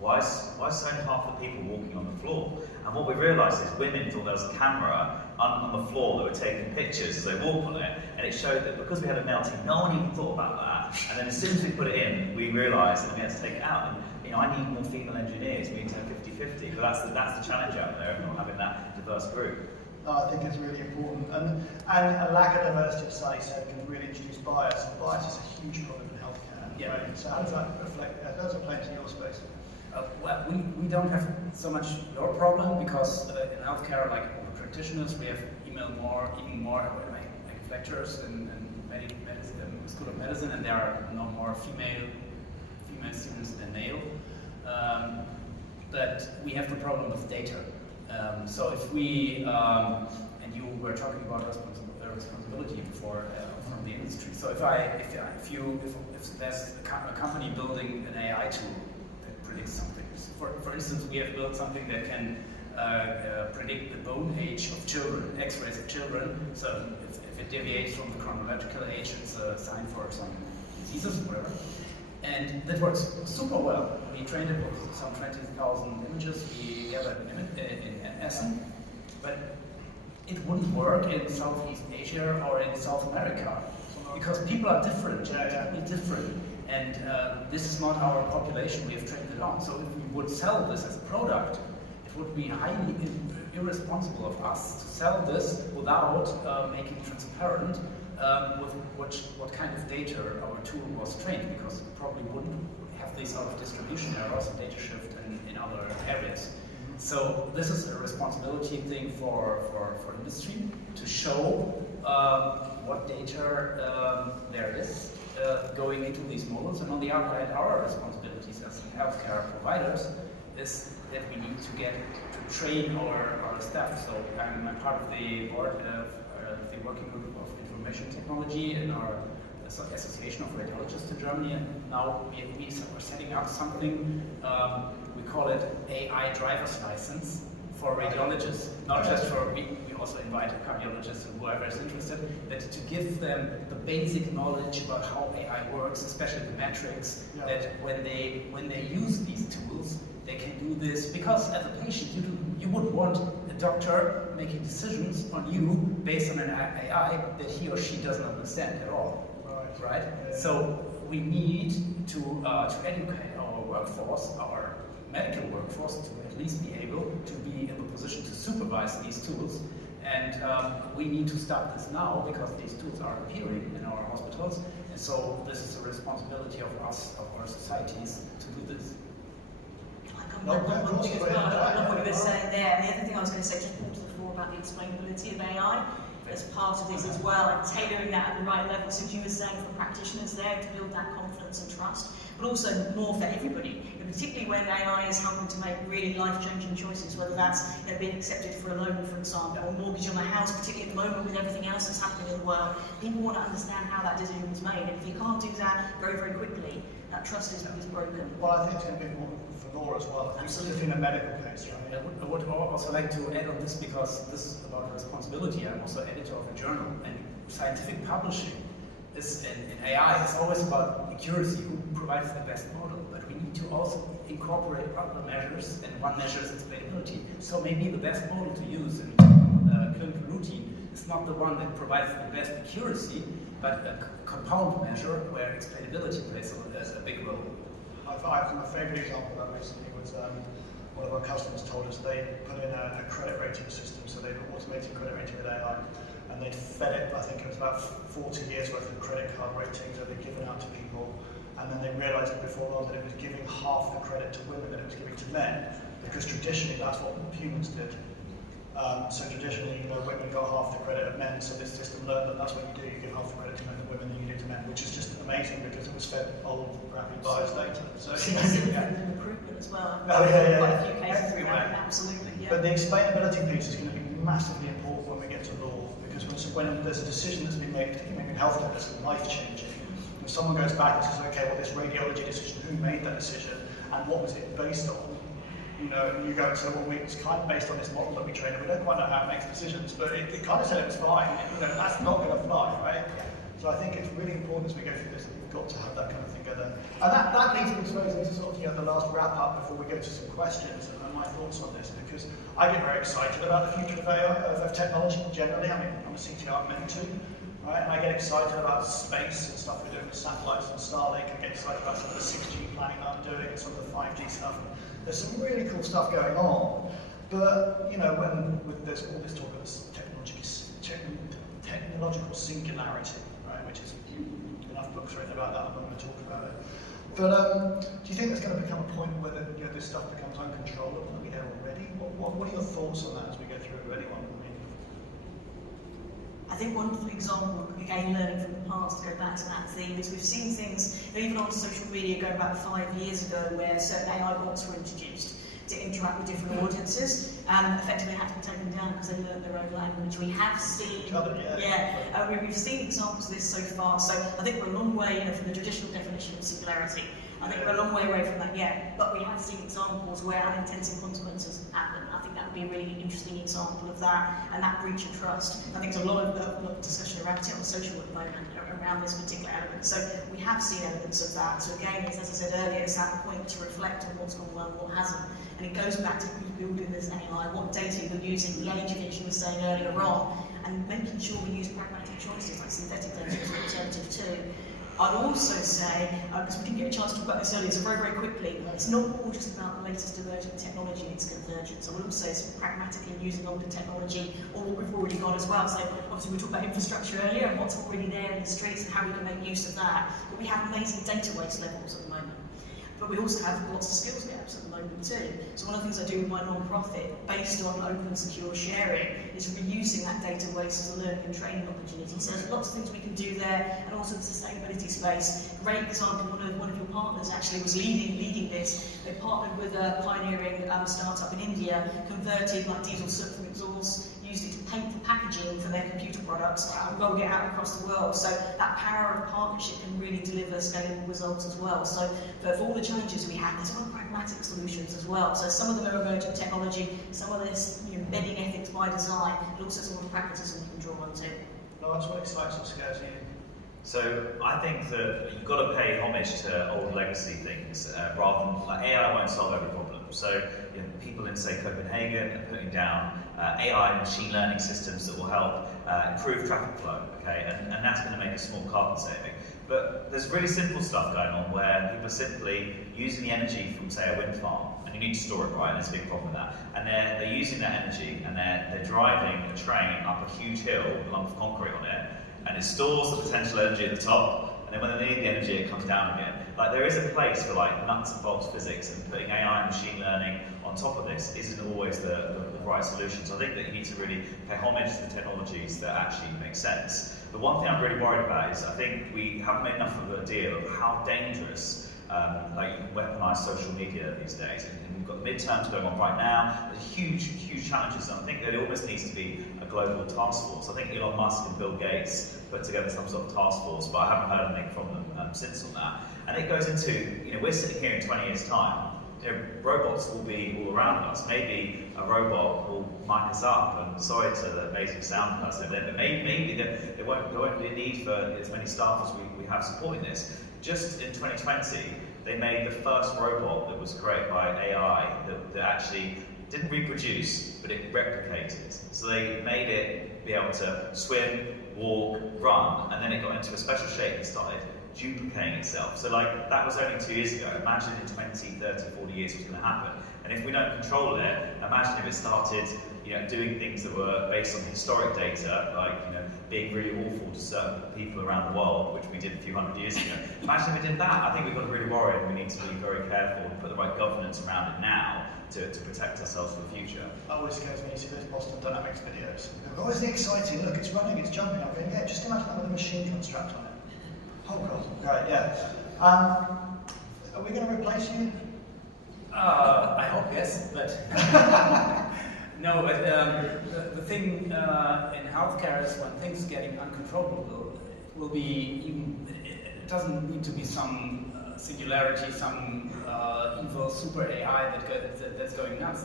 why is only half the people walking on the floor? And what we realised is women thought there was a camera on the floor that were taking pictures as they walk on it, and it showed that because we had a male team, no one even thought about that. And then as soon as we put it in, we realised that we had to take it out. And I need more female engineers. We need to have 50-50, but that's the challenge out there of not having that diverse group. I think it's really important, and a lack of diversity, as Sally said, can really introduce bias. And bias is a huge problem in healthcare. Yeah. Right? So how does that reflect? How does it play into your space? Well, we don't have so much your problem because in healthcare, like practitioners, we have even more like lecturers in School of Medicine, and there are no more female students than male. But we have the problem with data. So if we and you were talking about responsibility before from the industry. So if there's a company building an AI tool predicts something. For instance, we have built something that can predict the bone age of children, X-rays of children. So if it deviates from the chronological age, it's a sign for some diseases, whatever. And that works super well. We trained it with some 20,000 images we gathered in Essen, but it wouldn't work in Southeast Asia or in South America. because people are different, totally different, and this is not our population we have trained it on. So if we would sell this as a product, it would be highly irresponsible of us to sell this without making transparent with what kind of data our tool was trained, because it probably wouldn't have these sort of distribution errors and data shift in other areas. So this is a responsibility thing for industry to show what data there is going into these models, and on the other hand, our responsibilities as healthcare providers is that we need to get to train our staff. So I'm part of the board of the working group of information technology in our Association of Radiologists in Germany, and now we are setting up something, we call it AI driver's license for radiologists, not just for, we also invite cardiologists and whoever is interested, but to give them the basic knowledge about how AI works, especially the metrics, that when they use these tools, they can do this, because as a patient, you wouldn't want a doctor making decisions on you based on an AI that he or she doesn't understand at all, right? So we need to educate our workforce, our medical workforce, to at least be able to be in the position to supervise these tools. And we need to start this now, because these tools are appearing in our hospitals, and so this is a responsibility of us, of our societies, to do this. I love what you were saying there. And the other thing I was going to say, just talk to the floor about the explainability of AI as part of this as well, and tailoring that at the right level. So as you were saying, for practitioners there to build that confidence and trust, but also more for everybody, and particularly when AI is helping to make really life-changing choices, whether that's being accepted for a loan, for example, or mortgage on a house, particularly at the moment with everything else that's happening in the world. People want to understand how that decision was made, and if you can't do that very, very quickly, that trust is broken. Well, I think it's going to be more for law as well. Absolutely. In a medical case, right? I would also like to add on this, because this is about responsibility. I'm also editor of a journal, and scientific publishing is in AI is always about accuracy, who provides the best model, but we need to also incorporate other measures, and one measure is explainability. So maybe the best model to use in clinical routine is not the one that provides the best accuracy, but a compound measure where explainability plays a big role. My favourite example of that recently was one of our customers told us they put in a credit rating system, so they'd automated credit rating with AI, and they'd fed it, I think it was about 40 years worth of credit card ratings that they'd given out to people, and then they realised before long that it was giving half the credit to women than it was giving to men, because traditionally that's what humans did. So traditionally, women got half the credit of men, so this system learned that that's what you do, you give half the credit to men and women than you do to men, which is just amazing because it was fed old, crappy biased data. So, recruitment as well. Oh, yeah. Quite a few cases everywhere. Absolutely, yeah. But the explainability piece is going to be massively important when we get to law, because when there's a decision that's been made, particularly in healthcare, that's life-changing, if someone goes back and says, okay, well, this radiology decision, who made that decision, and what was it based on? And you go and say, well, it's kind of based on this model that we train, and we don't quite know how it makes decisions, but it kind of said it was fine. That's not going to fly, right? So I think it's really important as we go through this that we've got to have that kind of thing together. And that leads me, suppose, into sort of the last wrap up before we go to some questions and my thoughts on this, because I get very excited about the future of AI, of technology generally. I mean, I'm a CTO, I'm meant to. Right? And I get excited about space and stuff we're doing with satellites and Starlink. I get excited about some of the 6G planning that I'm doing and some of the 5G stuff. There's some really cool stuff going on, but when there's all this talk of this technological singularity, right? Which is enough books written about that. I'm not going to talk about it. But do you think there's going to become a point where this stuff becomes uncontrollable? Are we there already? What are your thoughts on that as we go through anyone? I think one example, again, learning from the past, to go back to that theme, is we've seen things, even on social media, going back 5 years ago, where certain AI bots were introduced to interact with different audiences, and effectively had to be taken down because they learned their own language. We have seen, we've seen examples of this so far. So I think we're a long way from the traditional definition of singularity. I think we're a long way away from that yet, but we have seen examples where unintended consequences happen. I think that would be a really interesting example of that, and that breach of trust. I think there's a lot of discussion around it on social at the moment around this particular element. So we have seen evidence of that. So again, as I said earlier, it's that point to reflect on what's gone well and what hasn't. And it goes back to who's building this AI, what data you're using, the age of it, you were saying earlier on, and making sure we use pragmatic choices like synthetic data as an alternative too. I'd also say, because we didn't get a chance to talk about this earlier, so very, very quickly, it's not all just about the latest emerging technology and its convergence. I would also say it's pragmatically using older technology or what we've already got as well. So obviously we talked about infrastructure earlier and what's already there in the streets and how we can make use of that. But we have amazing data waste levels at the moment. But we also have lots of skills gaps at the moment too. So one of the things I do with my non-profit, based on open secure sharing, is reusing that data waste as a learning and training opportunity. So there's lots of things we can do there, and also the sustainability space. Great example, one of your partners actually was leading this. They partnered with a pioneering startup in India, converted like diesel soot from exhaust, used it to paint the packaging for their computer products and rolled it out across the world. So that power of partnership can really deliver scalable results as well. So for all the challenges we have, there's more pragmatic solutions as well. So some of them are emergent technology, some of this embedding ethics by design, but also some of the pragmatism we can draw on too. No, that's what excites and scares you. So I think that you've got to pay homage to old legacy things rather than AI won't solve every problem. So people in say Copenhagen are putting down AI machine learning systems that will help improve traffic flow, okay, and that's going to make a small carbon saving. But there's really simple stuff going on where people are simply using the energy from say a wind farm, and you need to store it right, and there's a big problem with that. And they're using that energy and they're driving a train up a huge hill with a lump of concrete on it, and it stores the potential energy at the top, and then when they need the energy, it comes down again. Like there is a place for like nuts and bolts physics, and putting AI and machine learning on top of this isn't always the right solution. So I think that you need to really pay homage to the technologies that actually make sense. The one thing I'm really worried about is I think we haven't made enough of a deal of how dangerous like weaponized social media these days. And we've got the midterms going on right now. There's huge challenges, and I think that it almost needs to be a global task force. I think Elon Musk and Bill Gates put together some sort of task force, but I haven't heard anything from them since on that. And it goes into, we're sitting here in 20 years' time. Robots will be all around us. Maybe a robot will mic us up, and sorry to the amazing sound person there, but maybe there won't be a need for as many staff as we have supporting this. Just in 2020, they made the first robot that was created by AI that actually didn't reproduce, but it replicated. So they made it be able to swim, walk, run, and then it got into a special shape and started duplicating itself. So like, that was only 2 years ago. Imagine in 20, 30, 40 years what's going to happen. And if we don't control it, imagine if it started doing things that were based on historic data, like being really awful to certain people around the world, which we did a few hundred years ago. Imagine if we did that. I think we've got to really worry, and we need to be very careful and put the right governance around it now to protect ourselves for the future. That always scares me. You see those Boston Dynamics videos. Oh, isn't it exciting? Look, it's running, it's jumping. I'm going, yeah, just imagine that with a machine gun strapped on it. Oh God, right, yeah. Are we going to replace you? I hope yes, but no. But the thing in healthcare is when things getting uncontrollable, it will be even. It doesn't need to be some singularity, some evil super AI that's going nuts.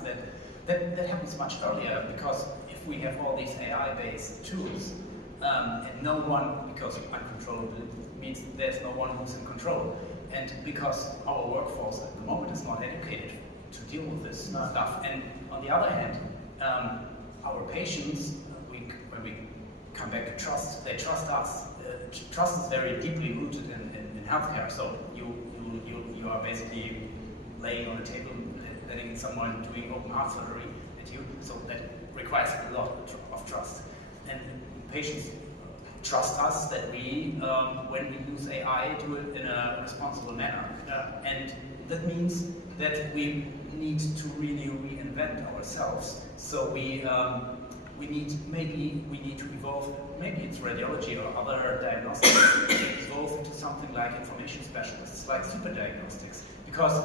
That happens much earlier, because if we have all these AI-based tools and no one, because uncontrollable means there's no one who's in control. And because our workforce at the moment is not educated to deal with this stuff. And on the other hand, our patients, when we come back to trust, they trust us. Trust is very deeply rooted in healthcare. So you are basically laying on a table, letting someone doing open heart surgery at you. So that requires a lot of trust. And patients trust us that we, when we use AI, do it in a responsible manner. And that means that we need to really reinvent ourselves. So we need to evolve, maybe it's radiology or other diagnostics, evolve into something like information specialists, like super diagnostics. Because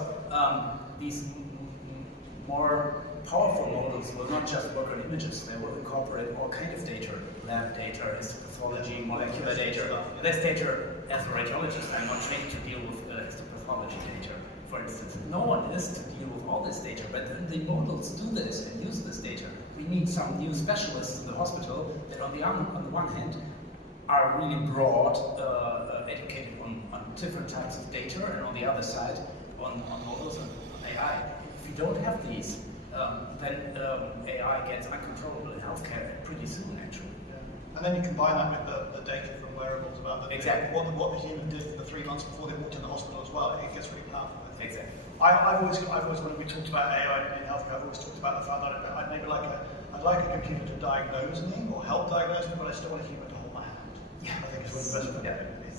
these more powerful models will not just work on images, they will incorporate all kind of data, lab data, histopathology, molecular data. That's data as a radiologist. I'm not trained to deal with histopathology data, for instance. No one is to deal with all this data, but the models do this and use this data. We need some new specialists in the hospital that on the one hand are really broad, educated on different types of data, and on the other side on models and AI. If you don't have these, then AI gets uncontrollable in healthcare pretty soon, actually. And then you combine that with the data from wearables about what the human did for the 3 months before they walked in the hospital as well. It gets really powerful. Exactly. I've always, when we talked about AI in healthcare, I've always talked about the fact that I'd like a computer to diagnose me or help diagnose me, but I still want a human to hold my hand. Yeah. I think it's one of the best way to be.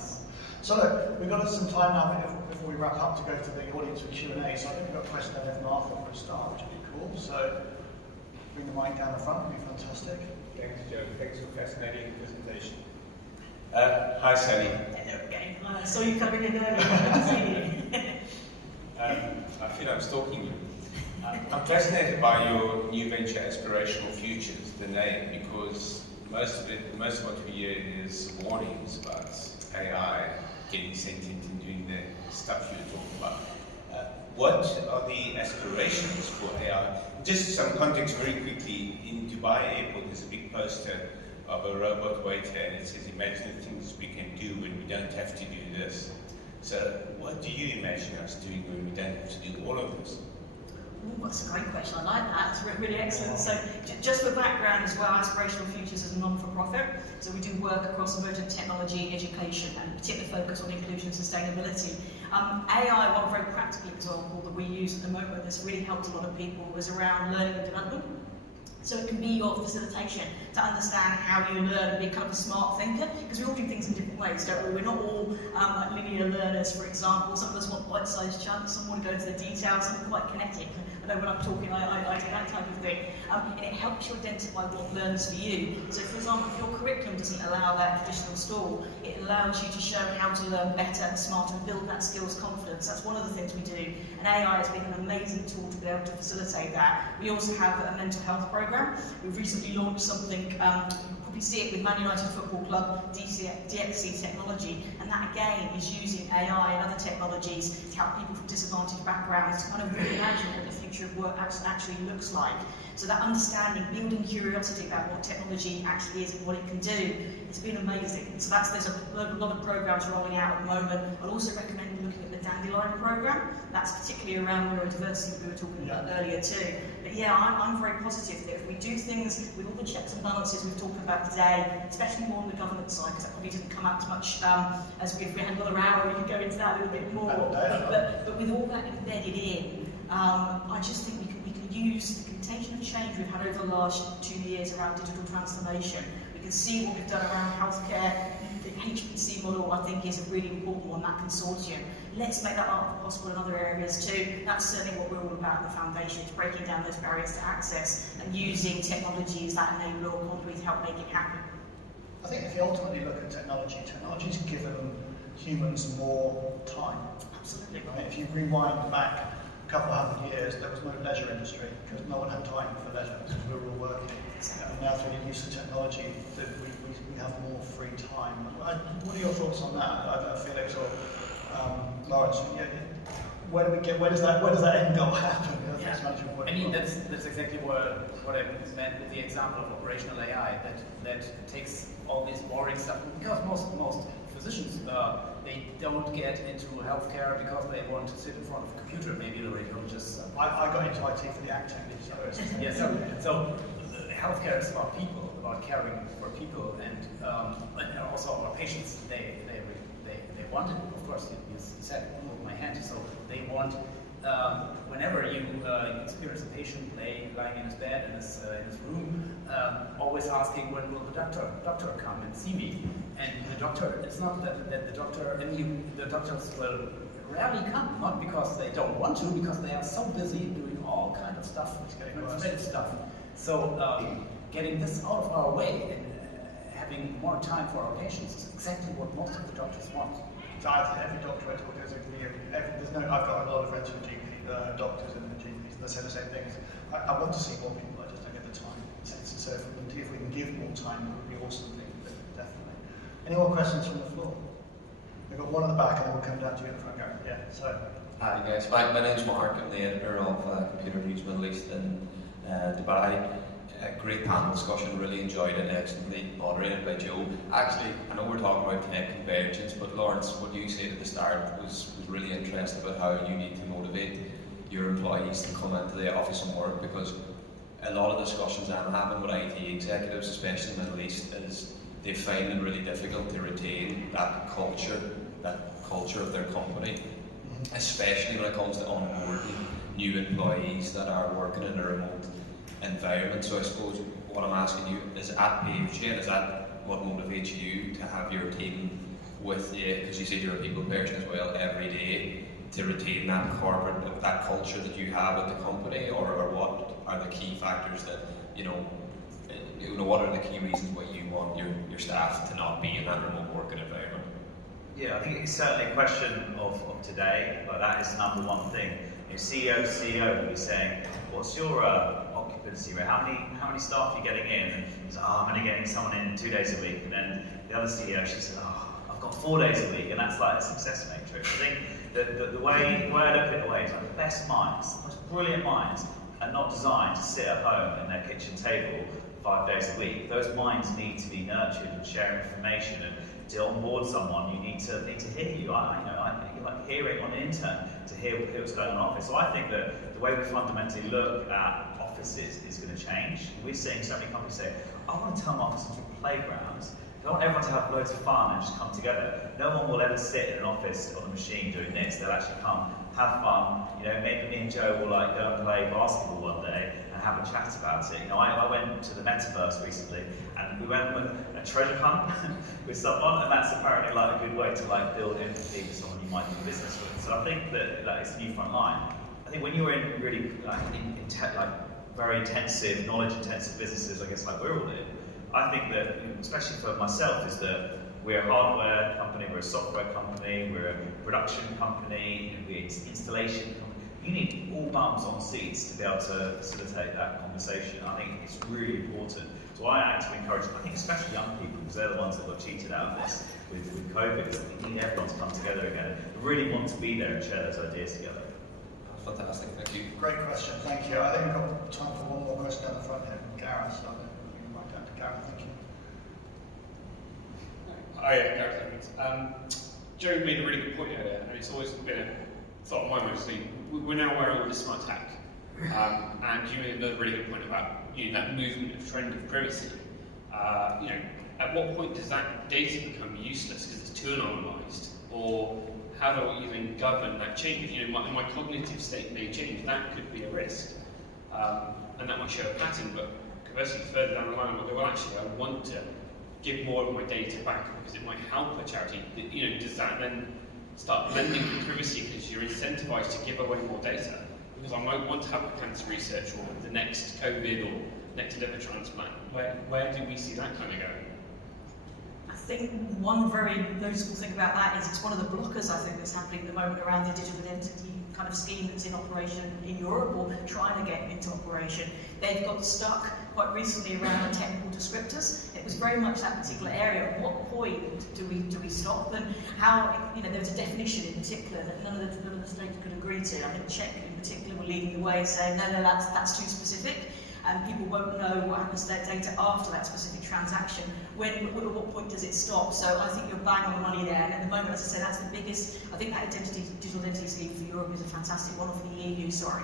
So look, we've got some time now before we wrap up to go to the audience with Q&A. So I think we've got a question there from Martha for a start, which would be cool. So bring the mic down the front, would be fantastic. Thanks, Joe. Thanks for a fascinating presentation. Hi, Sally. Hello again. I saw you coming in earlier. Good to see you. I feel I'm stalking you. I'm fascinated by your new venture, Aspirational Futures, the name, because most of what we hear is warnings about AI getting sentient and doing the stuff you're talking about. What are the aspirations for AI? Just some context very quickly. In Dubai airport, there's a big poster of a robot waiter, and it says, imagine the things we can do when we don't have to do this. So what do you imagine us doing when we don't have to do all of this? Ooh, that's a great question. I like that. It's really excellent. So, just for background as well, Aspirational Futures is a non-for-profit. So we do work across emerging technology, education, and particular focus on inclusion and sustainability. AI, one very practical example that we use at the moment that's really helped a lot of people is around learning and development. So it can be your facilitation to understand how you learn and be kind of a smart thinker, because we all do things in different ways, don't we? We're not all like linear learners, for example. Some of us want bite-sized chunks, some want to go into the details, some are quite kinetic. I know when I'm talking, I do that type of thing. And it helps you identify what learns for you. So for example, if your curriculum doesn't allow that traditional school, it allows you to show how to learn better and smarter and build that skills confidence. That's one of the things we do. And AI has been an amazing tool to be able to facilitate that. We also have a mental health program. We've recently launched something, you probably see it with Man United Football Club, DXC technology, and that again is using AI and other technologies to help people from disadvantaged backgrounds to kind of reimagine what the future of work actually looks like. So that understanding, building curiosity about what technology actually is and what it can do, it's been amazing. So there's a lot of programs rolling out at the moment. I'd also recommend looking at the Dandelion program. That's particularly around neurodiversity we were talking about earlier too. But yeah, I'm very positive that if we do things with all the checks and balances we've talked about today, especially more on the governance side, because that probably didn't come out as much as if we had another hour, we could go into that a little bit more. But with all that embedded in, I just think we can use the contagion of change we've had over the last 2 years around digital transformation. We can see what we've done around healthcare. The HPC model, I think, is a really important one, that consortium. Let's make that possible in other areas too. That's certainly what we're all about in the foundation, is breaking down those barriers to access and using technologies that enable our economy to help make it happen. I think if you ultimately look at technology's given humans more time. Absolutely. Right? If you rewind back a couple of 100 years, there was no leisure industry because no one had time for leisure because we were all working. And now through the use of technology, we have more free time. What are your thoughts on that? I don't know, Felix or Lawrence. Where does that end goal happen? I mean, that's exactly what I meant with the example of operational AI. That takes all this boring stuff, because most physicians they don't get into healthcare because they want to sit in front of a computer. Maybe the radiologist. I got into IT for the acting. Yes. So healthcare is about people, about caring for people, and also our patients. They want it. Of course, you said hold my hand. So they want. Whenever you experience a patient lying in his bed in his room, always asking when will the doctor come and see me, and the doctor. It's not that the doctor the doctors will rarely come, not because they don't want to, because they are so busy doing all kind of stuff, administrative stuff. So getting this out of our way and having more time for our patients is exactly what most of the doctors want. So I think every doctor I talk to, I've got a lot of friends who are doctors and GPs, and they say the same things. I want to see more people, I just don't get the time. So if we can give more time, it would be awesome, definitely. Any more questions from the floor? We've got one at the back, and then we'll come down to you in the front, Gary. Yeah, so. Hi guys, my name's Mark. I'm the editor of Computer News Middle East in Dubai. Great panel discussion, really enjoyed it, excellently moderated by Joe. Actually, I know we're talking about tech convergence, but Lawrence, what you said at the start was really interesting about how you need to motivate your employees to come into the office and work, because a lot of discussions I'm having with IT executives, especially in the Middle East, is they find it really difficult to retain that culture of their company, especially when it comes to onboarding new employees that are working in a remote environment. So I suppose what I'm asking you is, at PageGen, is that what motivates you to have your team with you, because you say you're a people person as well, every day, to retain that corporate, that culture that you have at the company, or what are the key factors that, what are the key reasons why you want your staff to not be in that remote working environment? Yeah, I think it's certainly a question of today, but that is the number one thing. CEO will be saying, what's your occupancy rate? How many staff are you getting in? And he's like, I'm only getting someone in 2 days a week. And then the other CEO, she said, I've got 4 days a week, and that's like a success matrix. I think the way I look at it is, like, the best minds, the most brilliant minds, are not designed to sit at home in their kitchen table 5 days a week. Those minds need to be nurtured and share information, and to onboard someone, you need to hear you. You like hearing on the intern to hear what's going on in office. So I think that the way we fundamentally look at offices is going to change. We're seeing so many companies say, I want to turn my office into playgrounds. I want everyone to have loads of fun and just come together. No one will ever sit in an office on a machine doing this. They'll actually come, have fun. Maybe me and Joe will like go and play basketball one day and have a chat about it. I went to the metaverse recently, and we went on a treasure hunt with someone, and that's apparently like a good way to like build empathy with someone you might do business with. So I think that it's the new front line. I think when you're in really very intensive, knowledge-intensive businesses, I guess like we're all in, I think that, especially for myself, is that we're a hardware company, we're a software company, we're a production company, we're an installation company. You need all bums on seats to be able to facilitate that conversation. I think it's really important. So I actively encourage, I think especially young people, because they're the ones that got cheated out of this with COVID, because I think you need everyone to come together again. I really want to be there and share those ideas together. Fantastic, thank you. Great question, thank you. I think we've got time for one more question down the front here from Gareth. So I think we can right down to Gareth, thank you. Hi, Gareth. Joe made a really good point earlier, and it's always been a thought of mine mostly. We're now aware of all this smart tech, and you made another really good point about that movement of trend of privacy. At what point does that data become useless because it's too anonymized, or how do we even govern that change? My cognitive state may change. That could be a risk, and that might show a pattern. But conversely, further down the line, I want to give more of my data back because it might help a charity. Does that then start blending with privacy because you're incentivized to give away more data? Because I might want to have cancer research or the next COVID or next liver transplant. Where do we see that kind of going? I think one very noticeable thing about that is it's one of the blockers I think that's happening at the moment around the digital identity kind of scheme that's in operation in Europe or trying to get into operation. They've got stuck quite recently around the technical descriptors. It was very much that particular area. At what point do we stop? And how, there's a definition in particular that none of the states could agree to. I think Czech in particular were leading the way saying, no, that's too specific. And people won't know what happens to their data after that specific transaction. At what point does it stop? So I think you're bang on the money there. And at the moment, as I say, that's the biggest. I think that digital identity scheme for Europe is a fantastic one, or for the EU, sorry.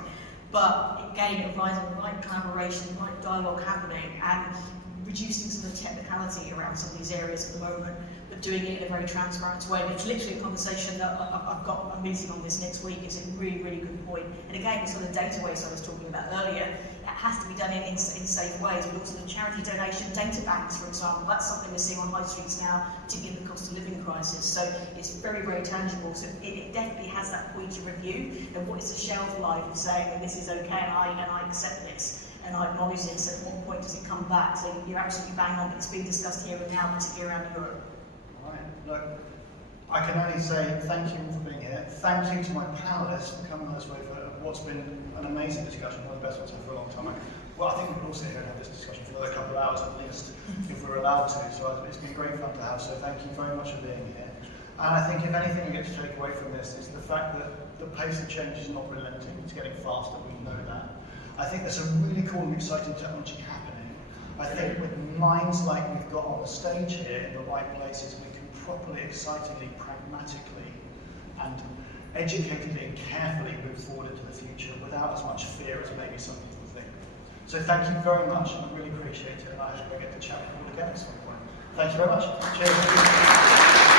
But again, it relies on the right collaboration, the right dialogue happening, and reducing some of the technicality around some of these areas at the moment, but doing it in a very transparent way. And it's literally a conversation that I've got a meeting on this next week. It's a really, really good point. And again, it's sort of the data waste I was talking about earlier. It has to be done in safe ways, but also the charity donation data banks, for example. That's something we're seeing on high streets now, particularly in the cost of living crisis. So it's very, very tangible. So it definitely has that point of review. And what is the shelf life of saying that this is okay and I accept this? And I acknowledge this, at what point does it come back? So you're absolutely bang on, it's being discussed here and now, particularly around Europe. All right, look, I can only say thank you for being here. Thank you to my panellists for coming this way for what's been an amazing discussion, one of the best ones I've had for a long time. Well, I think we can all sit here and have this discussion for another couple of hours at least, if we're allowed to. So it's been great fun to have, so thank you very much for being here. And I think if anything we get to take away from this is the fact that the pace of change is not relenting, it's getting faster, we know that. I think there's some really cool and exciting technology happening. I think with minds like we've got on the stage here in the right places, we can properly, excitingly, pragmatically, and educatedly and carefully move forward into the future without as much fear as maybe some people think. So thank you very much, and I really appreciate it, and I hope I get to chat with you all again at some point. Thank you very much. Cheers.